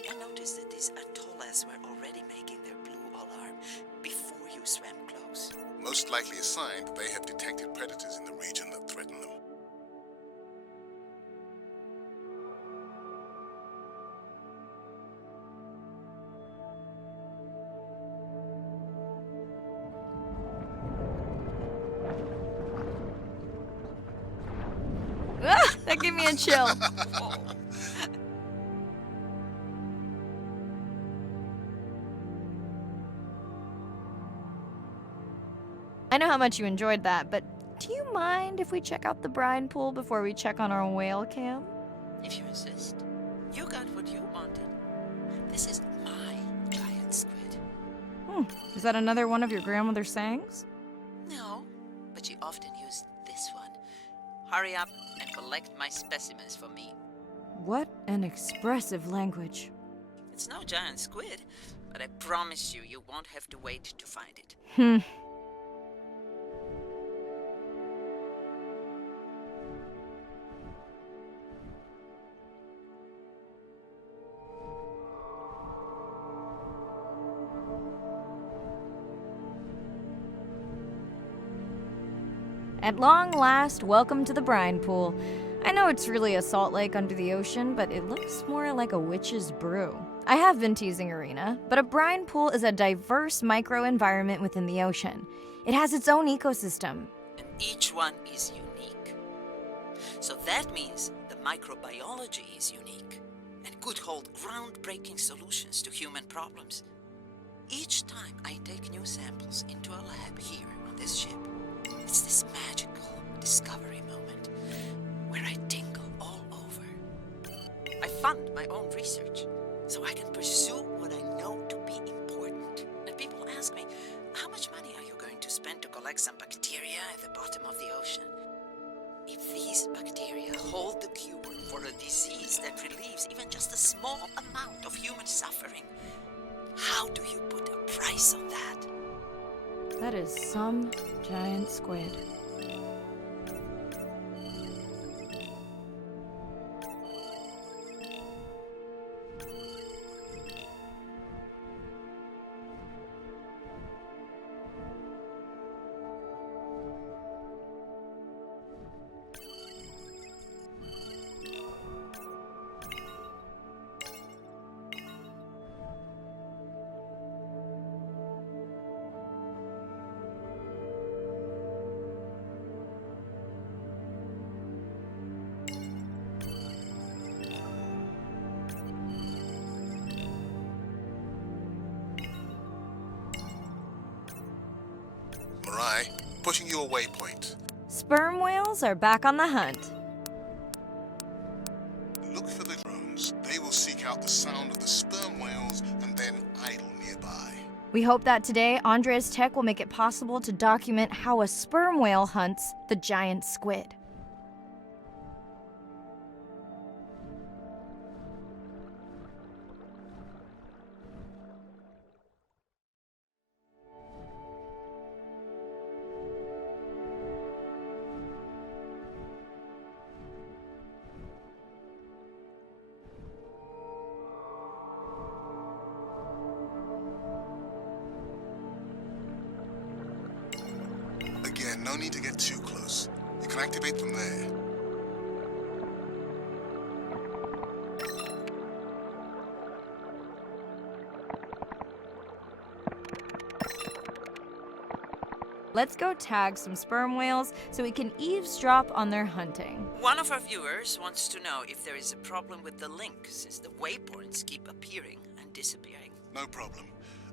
I noticed that these atollas were already making their blue alarm before you swam close. Most likely a sign that they have detected predators in the region that threaten them. Ah, that gave me a chill. I know how much you enjoyed that, but do you mind if we check out the brine pool before we check on our whale cam? If you insist. You got what you wanted. This is my giant squid. Is that another one of your grandmother's sayings? No, but she often used this one. Hurry up and collect my specimens for me. What an expressive language. It's no giant squid, but I promise you, you won't have to wait to find it. At long last, welcome to the brine pool. I know it's really a salt lake under the ocean, but it looks more like a witch's brew. I have been teasing Arena, but a brine pool is a diverse microenvironment within the ocean. It has its own ecosystem. And each one is unique. So that means the microbiology is unique and could hold groundbreaking solutions to human problems. Each time I take new samples into a lab here on this ship, it's this magical discovery moment where I tingle all over. I fund my own research so I can pursue what I know to be important. And people ask me, how much money are you going to spend to collect some bacteria at the bottom of the ocean? If these bacteria hold the cure for a disease that relieves even just a small amount of human suffering, how do you put a price on that? That is some giant squid. Mirai, pushing you a waypoint. Sperm whales are back on the hunt. Look for the drones. They will seek out the sound of the sperm whales and then idle nearby. We hope that today, Andrea's tech will make it possible to document how a sperm whale hunts the giant squid. Again, no need to get too close. You can activate from there. Let's go tag some sperm whales so we can eavesdrop on their hunting. One of our viewers wants to know if there is a problem with the link, since the waypoints keep appearing and disappearing. No problem.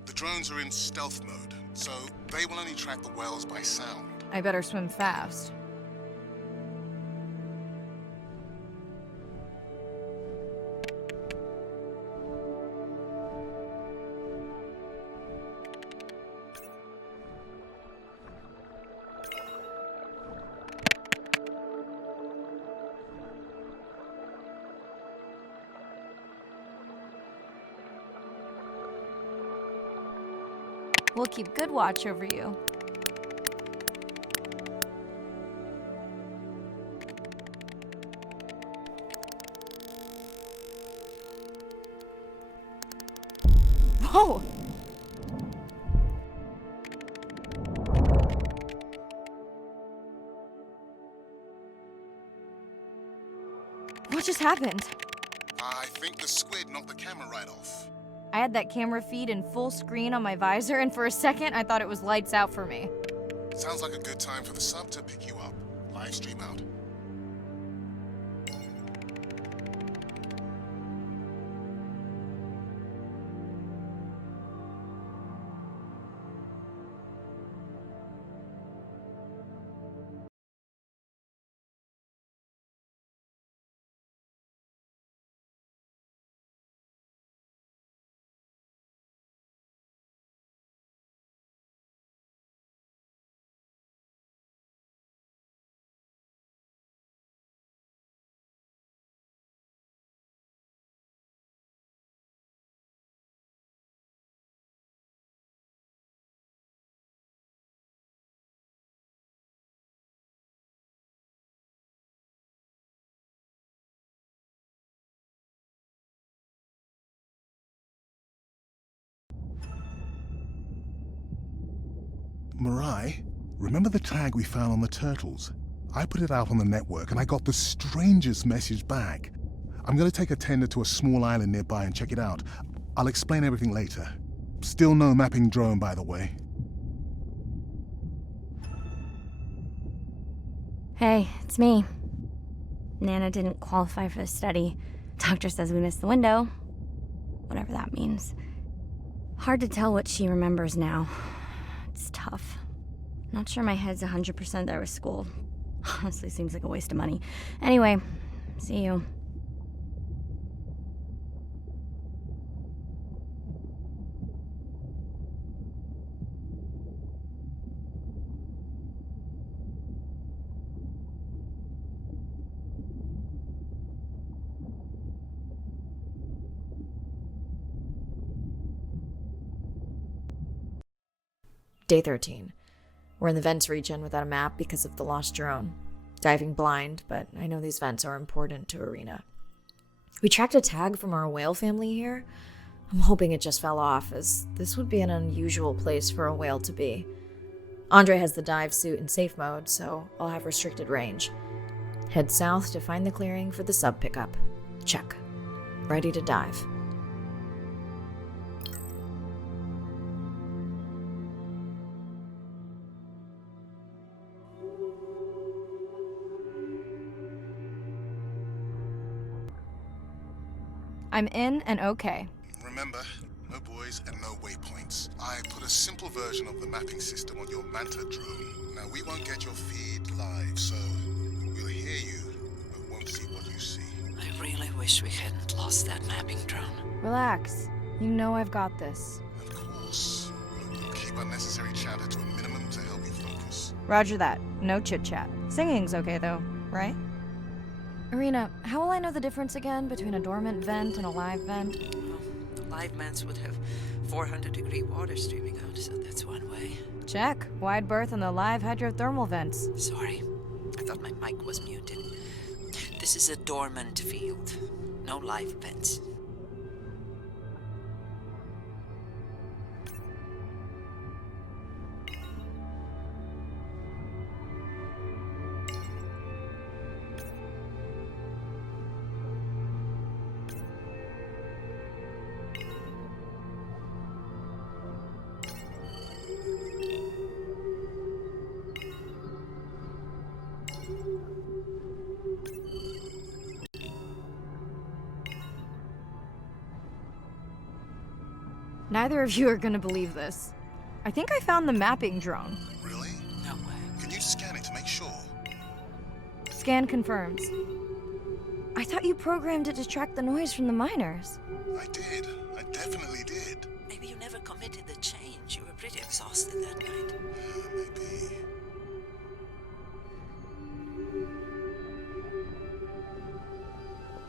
The drones are in stealth mode, so they will only track the whales by sound. I better swim fast. We'll keep good watch over you. Whoa! What just happened? I think the squid knocked the camera right off. I had that camera feed in full screen on my visor, and for a second I thought it was lights out for me. Sounds like a good time for the sub to pick you up. Live stream out. Mirai, remember the tag we found on the turtles? I put it out on the network and I got the strangest message back. I'm gonna take a tender to a small island nearby and check it out. I'll explain everything later. Still no mapping drone, by the way. Hey, it's me. Nana didn't qualify for the study. Doctor says we missed the window. Whatever that means. Hard to tell what she remembers now. It's tough. Not sure my head's 100% there with school. Honestly, seems like a waste of money. Anyway, see you. Day 13. We're in the vents region without a map because of the lost drone. Diving blind, but I know these vents are important to Arena. We tracked a tag from our whale family here. I'm hoping it just fell off, as this would be an unusual place for a whale to be. Andre has the dive suit in safe mode, so I'll have restricted range. Head south to find the clearing for the sub pickup. Check. Ready to dive. I'm in and okay. Remember, no buoys and no waypoints. I put a simple version of the mapping system on your Manta drone. Now, we won't get your feed live, so we'll hear you, but won't see what you see. I really wish we hadn't lost that mapping drone. Relax. You know I've got this. Of course, we'll keep unnecessary chatter to a minimum to help you focus. Roger that. No chit-chat. Singing's okay though, right? Arena, how will I know the difference again between a dormant vent and a live vent? Well, the live vents would have 400-degree water streaming out, so that's one way. Check. Wide berth in the live hydrothermal vents. Sorry, I thought my mic was muted. This is a dormant field. No live vents. neither of you are gonna believe this. I think I found the mapping drone. Really? No way. Can you scan it to make sure? Scan confirms. I thought you programmed it to track the noise from the miners. I did. I definitely did. Maybe you never committed the change. You were pretty exhausted that night. Maybe.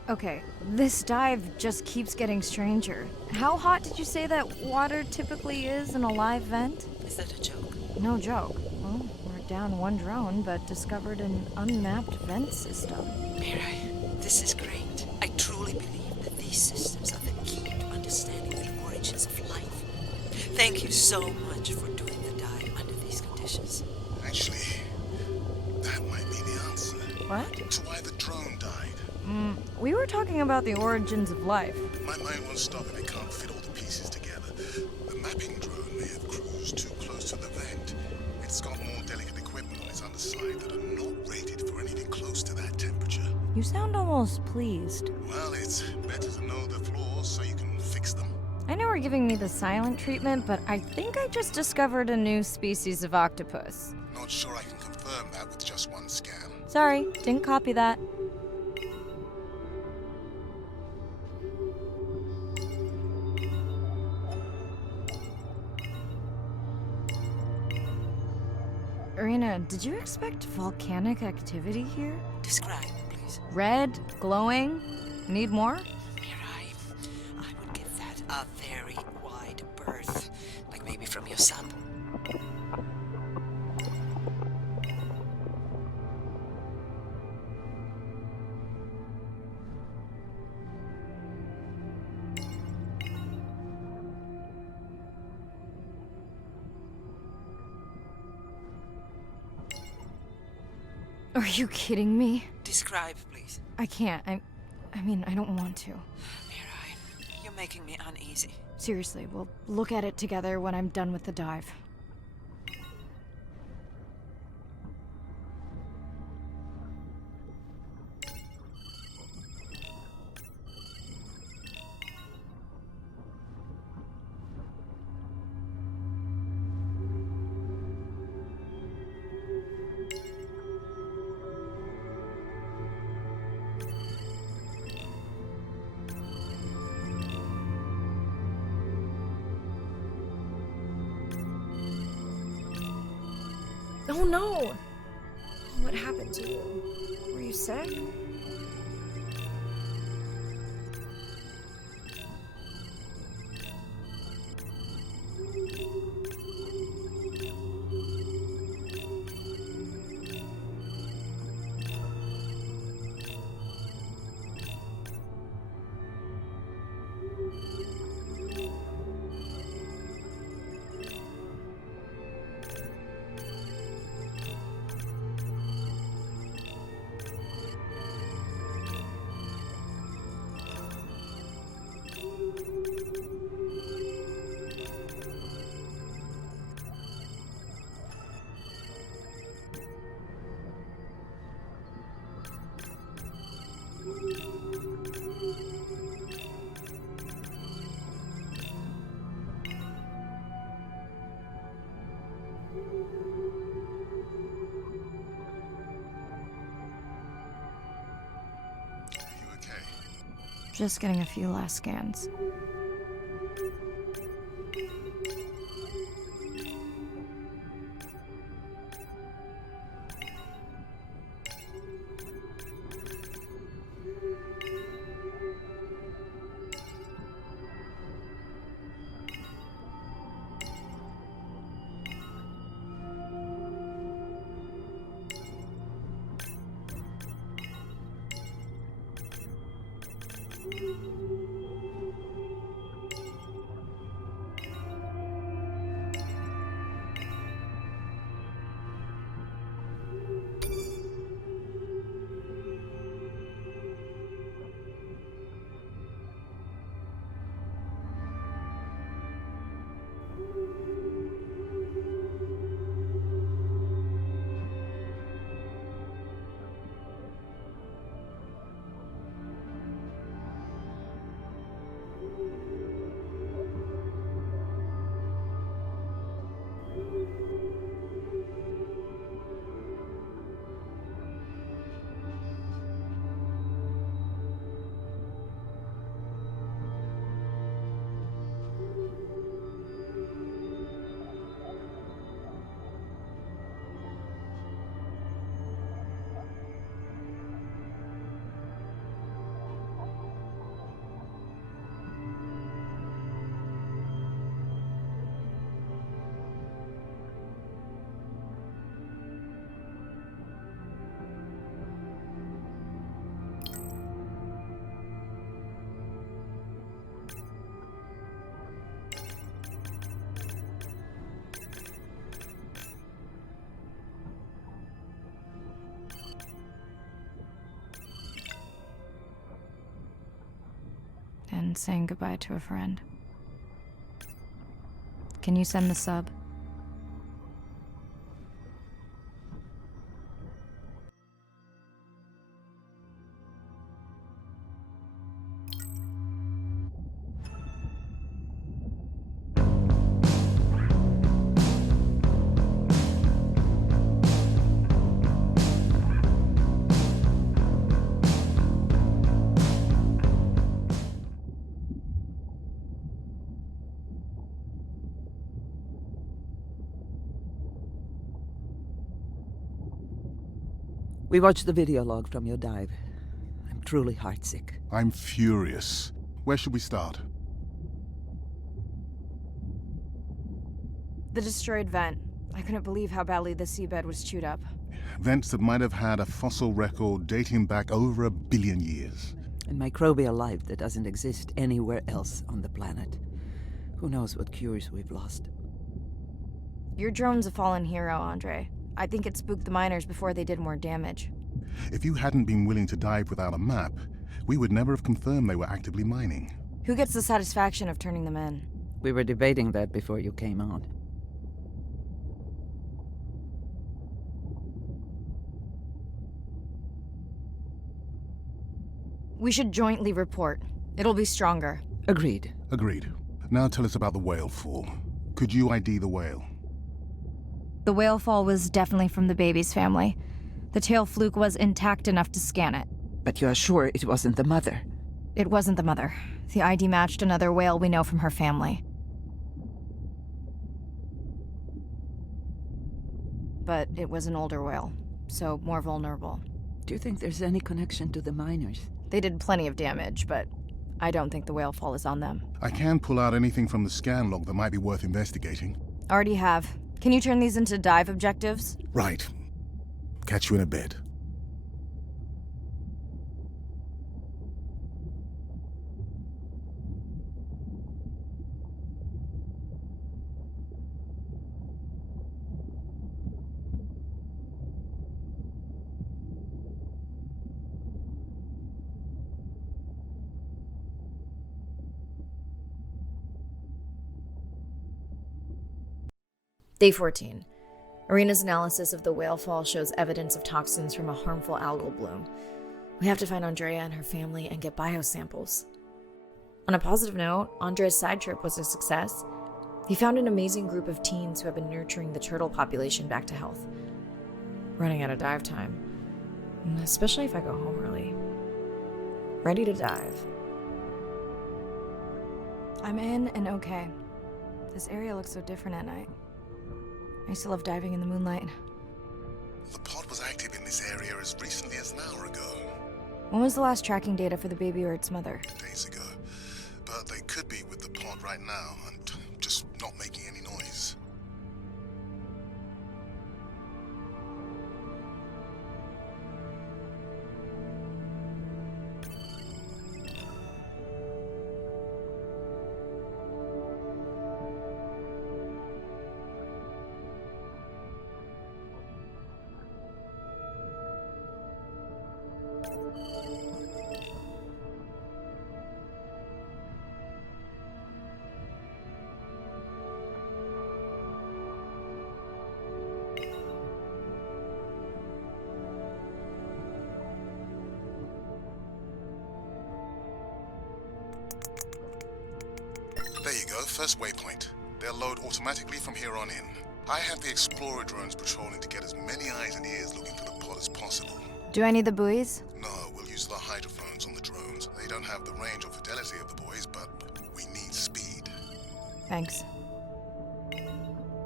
Okay, this dive just keeps getting stranger. How hot did you say that water typically is in a live vent? Is that a joke? No joke. Well, we're down one drone, but discovered an unmapped vent system. Mirai, this is great. I truly believe that these systems are the key to understanding the origins of life. Thank you so much for doing the dive under these conditions. Actually, that might be the answer. What? To why the drone died. We were talking about the origins of life. My mind won't stop if it can't fit all the pieces together. The mapping drone may have cruised too close to the vent. It's got more delicate equipment on its underside that are not rated for anything close to that temperature. You sound almost pleased. Well, it's better to know the flaws so you can fix them. I know we're giving me the silent treatment, but I think I just discovered a new species of octopus. Not sure I can confirm that with just one scan. Sorry, didn't copy that. Irina, did you expect volcanic activity here? Describe, please. Red, glowing. Need more? Mirai, I would give that a very wide berth. Like maybe from your sample. Are you kidding me? Describe, please. I can't. I mean, I don't want to. Mirai, you're making me uneasy. Seriously, we'll look at it together when I'm done with the dive. Oh no! What happened to you? Were you sick? Are you okay? Just getting a few last scans. and saying goodbye to a friend. Can you send the sub? We watched the video log from your dive. I'm truly heartsick. I'm furious. Where should we start? The destroyed vent. I couldn't believe how badly the seabed was chewed up. Vents that might have had a fossil record dating back over 1 billion years. And microbial life that doesn't exist anywhere else on the planet. Who knows what cures we've lost. Your drone's a fallen hero, Andre. I think it spooked the miners before they did more damage. If you hadn't been willing to dive without a map, we would never have confirmed they were actively mining. Who gets the satisfaction of turning them in? We were debating that before you came on. We should jointly report. It'll be stronger. Agreed. Agreed. Now tell us about the whale fall. Could you ID the whale? The whale fall was definitely from the baby's family. The tail fluke was intact enough to scan it. But you're sure it wasn't the mother? It wasn't the mother. The ID matched another whale we know from her family. But it was an older whale, so more vulnerable. Do you think there's any connection to the miners? They did plenty of damage, but I don't think the whale fall is on them. I can pull out anything from the scan log that might be worth investigating. Already have. Can you turn these into dive objectives? Right. Catch you in a bit. Day 14. Arena's analysis of the whale fall shows evidence of toxins from a harmful algal bloom. We have to find Andrea and her family and get biosamples. On a positive note, Andrea's side trip was a success. He found an amazing group of teens who have been nurturing the turtle population back to health. Running out of dive time, especially if I go home early. Ready to dive. I'm in and okay. This area looks so different at night. I used to love diving in the moonlight. The pod was active in this area as recently as an hour ago. When was the last tracking data for the baby or its mother? Days ago. But they could be with the pod right now and just not making any noise. There you go, first waypoint. They'll load automatically from here on in. I have the Explorer drones patrolling to get as many eyes and ears looking for the pod as possible. Do I need the buoys? No, we'll use the hydrophones on the drones. They don't have the range or fidelity of the boys, but we need speed. Thanks.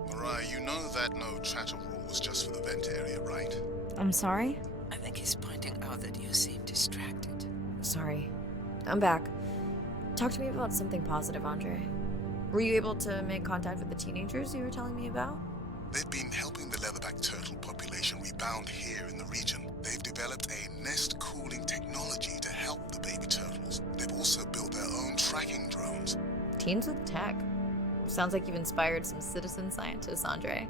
Mirai, you know that no chatter rule was just for the vent area, right? I'm sorry? I think he's pointing out that you seem distracted. Sorry. I'm back. Talk to me about something positive, Andre. Were you able to make contact with the teenagers you were telling me about? They've been helping the leatherback turtle population rebound here in the region. They've developed a nest cooling technology to help the baby turtles. They've also built their own tracking drones. Teens with tech. Sounds like you've inspired some citizen scientists, Andre.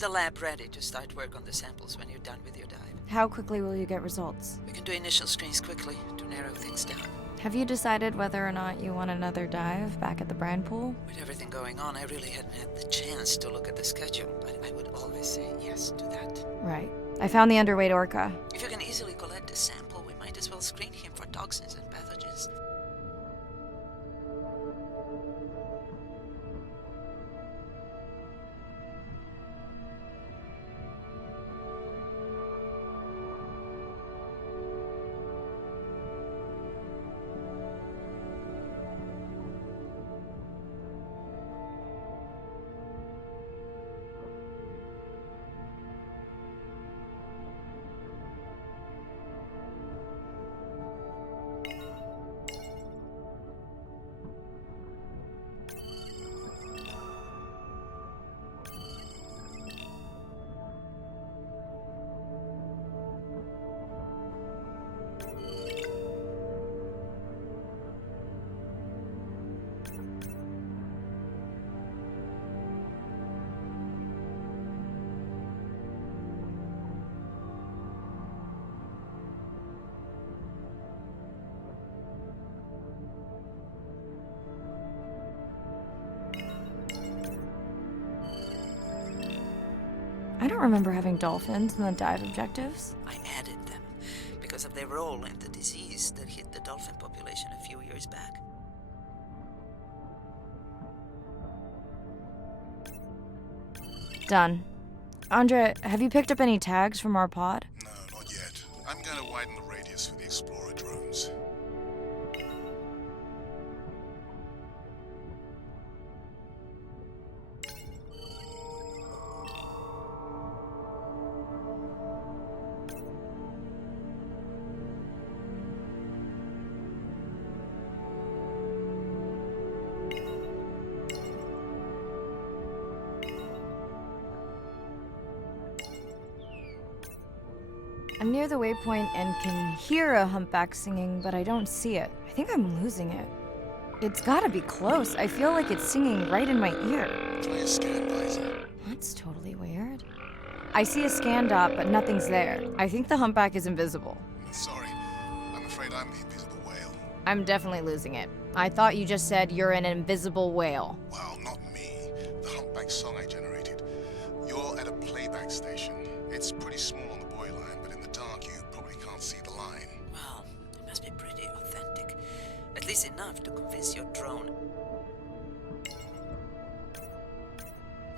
have the lab ready to start work on the samples when you're done with your dive. How quickly will you get results? We can do initial screens quickly to narrow things down. Have you decided whether or not you want another dive back at the Brine Pool? With everything going on, I really hadn't had the chance to look at the schedule, but I would always say yes to that. Right. I found the underweight orca. If you can easily collect a sample, we might as well screen him for toxins and pathogens. I don't remember having dolphins in the dive objectives. I added them because of their role in the disease that hit the dolphin population a few years back. Done. Andre, have you picked up any tags from our pod? No, not yet. I'm going to widen the radius for the Explorer drones. I'm near the waypoint and can hear a humpback singing, but I don't see it. I think I'm losing it. It's gotta be close. I feel like it's singing right in my ear. Try a scan visor. That's totally weird. I see a scan dot, but nothing's there. I think the humpback is invisible. Sorry, I'm afraid I'm the invisible whale. I'm definitely losing it. I thought you just said you're an invisible whale. Well, not me. The humpback song I generated. You're at a playback station. It's pretty small on the buoy line, but in the dark you probably can't see the line. Well, it must be pretty authentic. At least enough to convince your drone.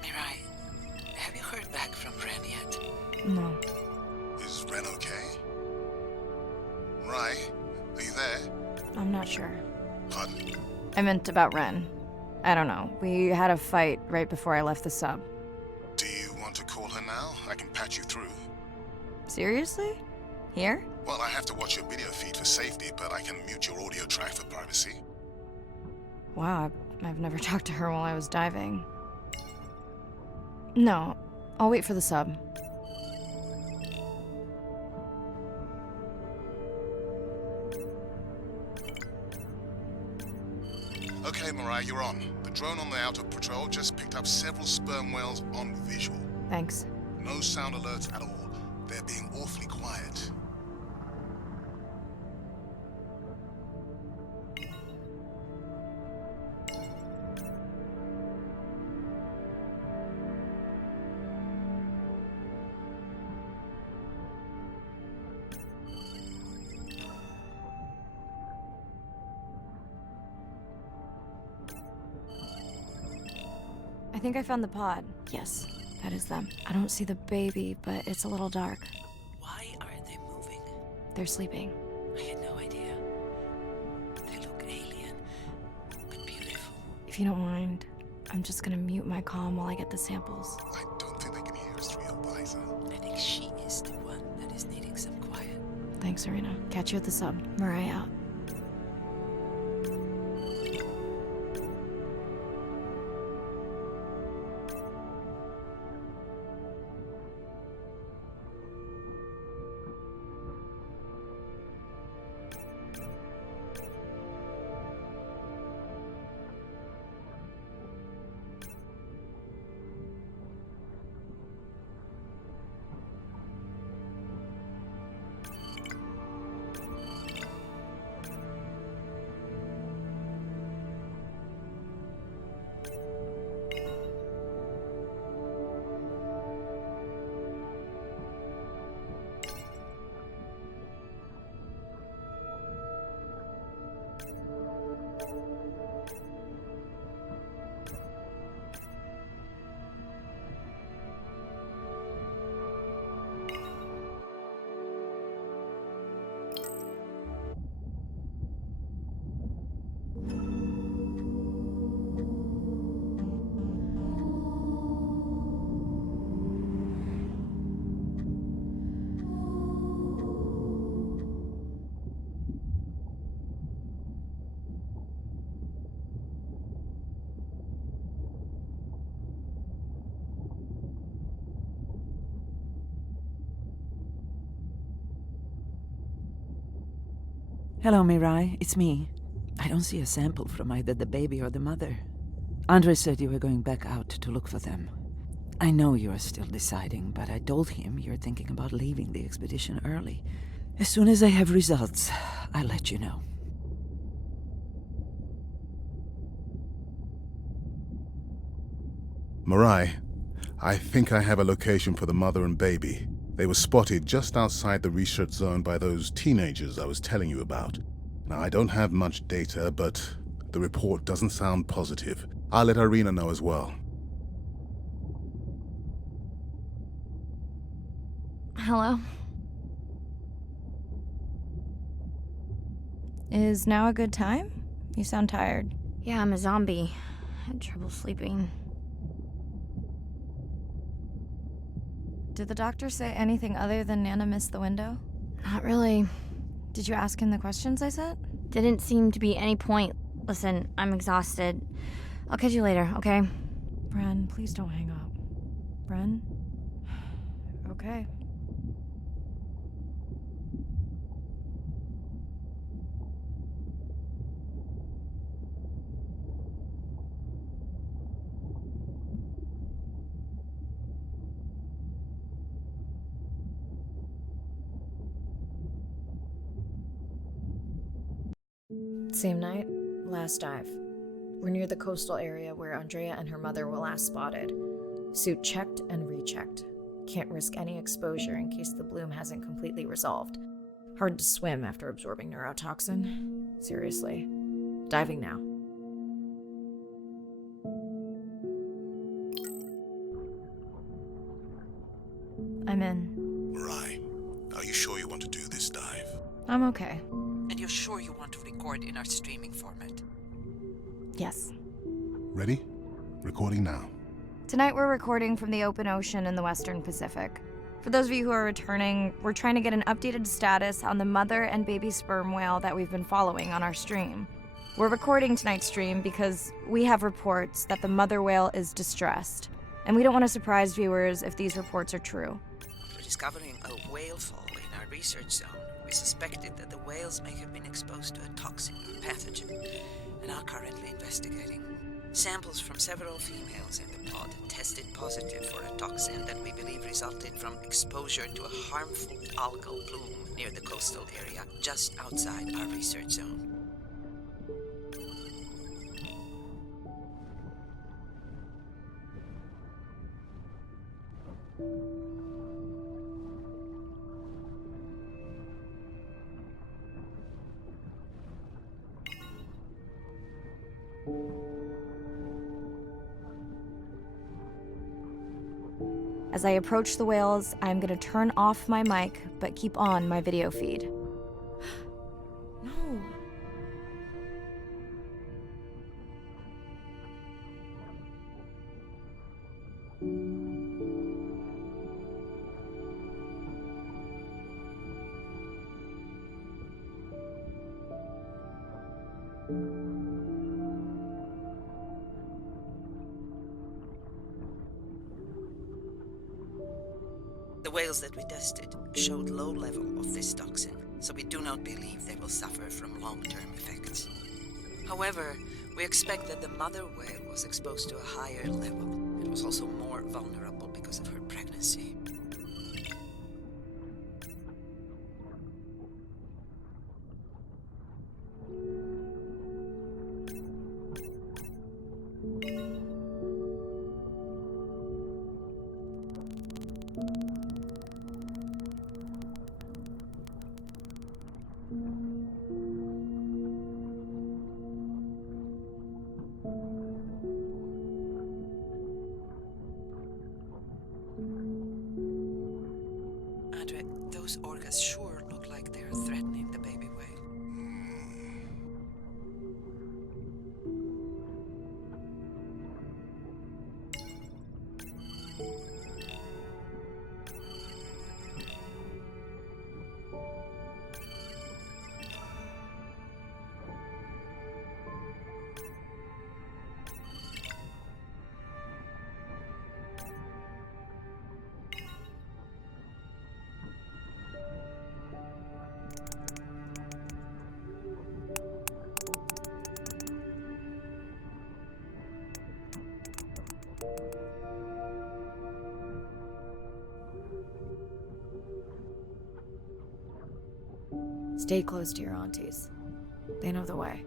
Mirai, have you heard back from Ren yet? No. Is Ren okay? Rai, are you there? I'm not sure. Pardon? I meant about Ren. I don't know. We had a fight right before I left the sub. Do you want to call her now? I can patch you through. Seriously? Here? Well, I have to watch your video feed for safety, but I can mute your audio track for privacy. Wow, I've never talked to her while I was diving. No, I'll wait for the sub. Okay, Mirai, you're on. The drone on the outer patrol just picked up several sperm whales on visual. Thanks. No sound alerts at all. They're being awfully quiet. I think I found the pod. Yes, that is them. I don't see the baby, but it's a little dark. Why are they moving? They're sleeping. I had no idea. They look alien, but beautiful. If you don't mind, I'm just gonna mute my comm while I get the samples. I don't think they can hear us through your visor. I think she is the one that is needing some quiet. Thanks, Serena. Catch you at the sub. Mirai out. Hello, Mirai. It's me. I don't see a sample from either the baby or the mother. Andre said you were going back out to look for them. I know you are still deciding, but I told him you're thinking about leaving the expedition early. As soon as I have results, I'll let you know. Mirai, I think I have a location for the mother and baby. They were spotted just outside the research zone by those teenagers I was telling you about. Now, I don't have much data, but the report doesn't sound positive. I'll let Irina know as well. Hello? Is now a good time? You sound tired. Yeah, I'm a zombie. I had trouble sleeping. Did the doctor say anything other than Nana missed the window? Not really. Did you ask him the questions I sent? Didn't seem to be any point. Listen, I'm exhausted. I'll catch you later, okay? Bren, please don't hang up. Bren? Okay. Same night, last dive. We're near the coastal area where Andrea and her mother were last spotted. Suit checked and rechecked. Can't risk any exposure in case the bloom hasn't completely resolved. Hard to swim after absorbing neurotoxin. Seriously. Diving now. I'm in. Mirai, are you sure you want to do this dive? I'm okay. And you're sure you want to record in our streaming format? Yes. Ready? Recording now. Tonight we're recording from the open ocean in the Western Pacific. For those of you who are returning, we're trying to get an updated status on the mother and baby sperm whale that we've been following on our stream. We're recording tonight's stream because we have reports that the mother whale is distressed, and we don't want to surprise viewers if these reports are true. After discovering a whale fall in our research zone, we suspected that the whales may have been exposed to a toxin or pathogen, and are currently investigating. Samples from several females in the pod tested positive for a toxin that we believe resulted from exposure to a harmful algal bloom near the coastal area just outside our research zone. As I approach the whales, I'm going to turn off my mic, but keep on my video feed. No. The whales that we tested showed low level of this toxin, so we do not believe they will suffer from long-term effects. However, we expect that the mother whale was exposed to a higher level and was also more vulnerable because of her pregnancy. Those orcas sure look like they're threatening the baby whale. Stay close to your aunties. They know the way.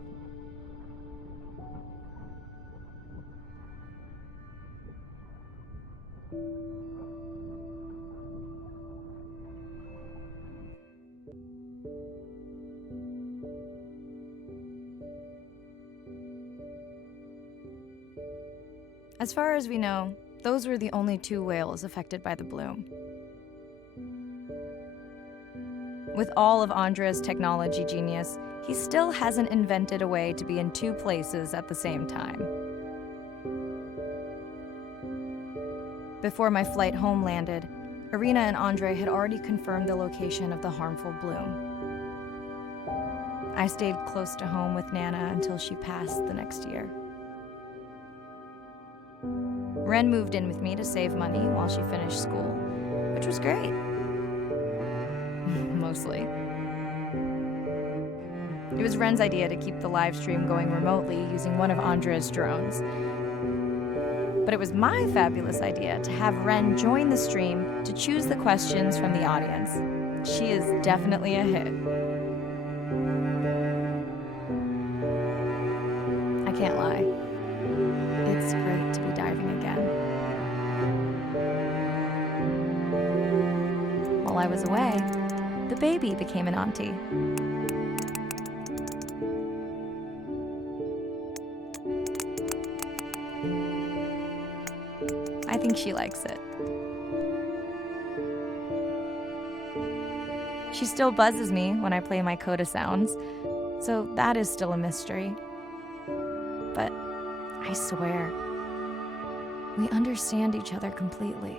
As far as we know, those were the only 2 whales affected by the bloom. With all of Andrea's technology genius, he still hasn't invented a way to be in 2 places at the same time. Before my flight home landed, Irina and Andre had already confirmed the location of the harmful bloom. I stayed close to home with Nana until she passed the next year. Ren moved in with me to save money while she finished school, which was great. Mostly. It was Ren's idea to keep the live stream going remotely using one of Andrea's drones. But it was my fabulous idea to have Ren join the stream to choose the questions from the audience. She is definitely a hit. I can't lie. It's great to be diving again. While I was away, the baby became an auntie. I think she likes it. She still buzzes me when I play my coda sounds, so that is still a mystery. But I swear, we understand each other completely.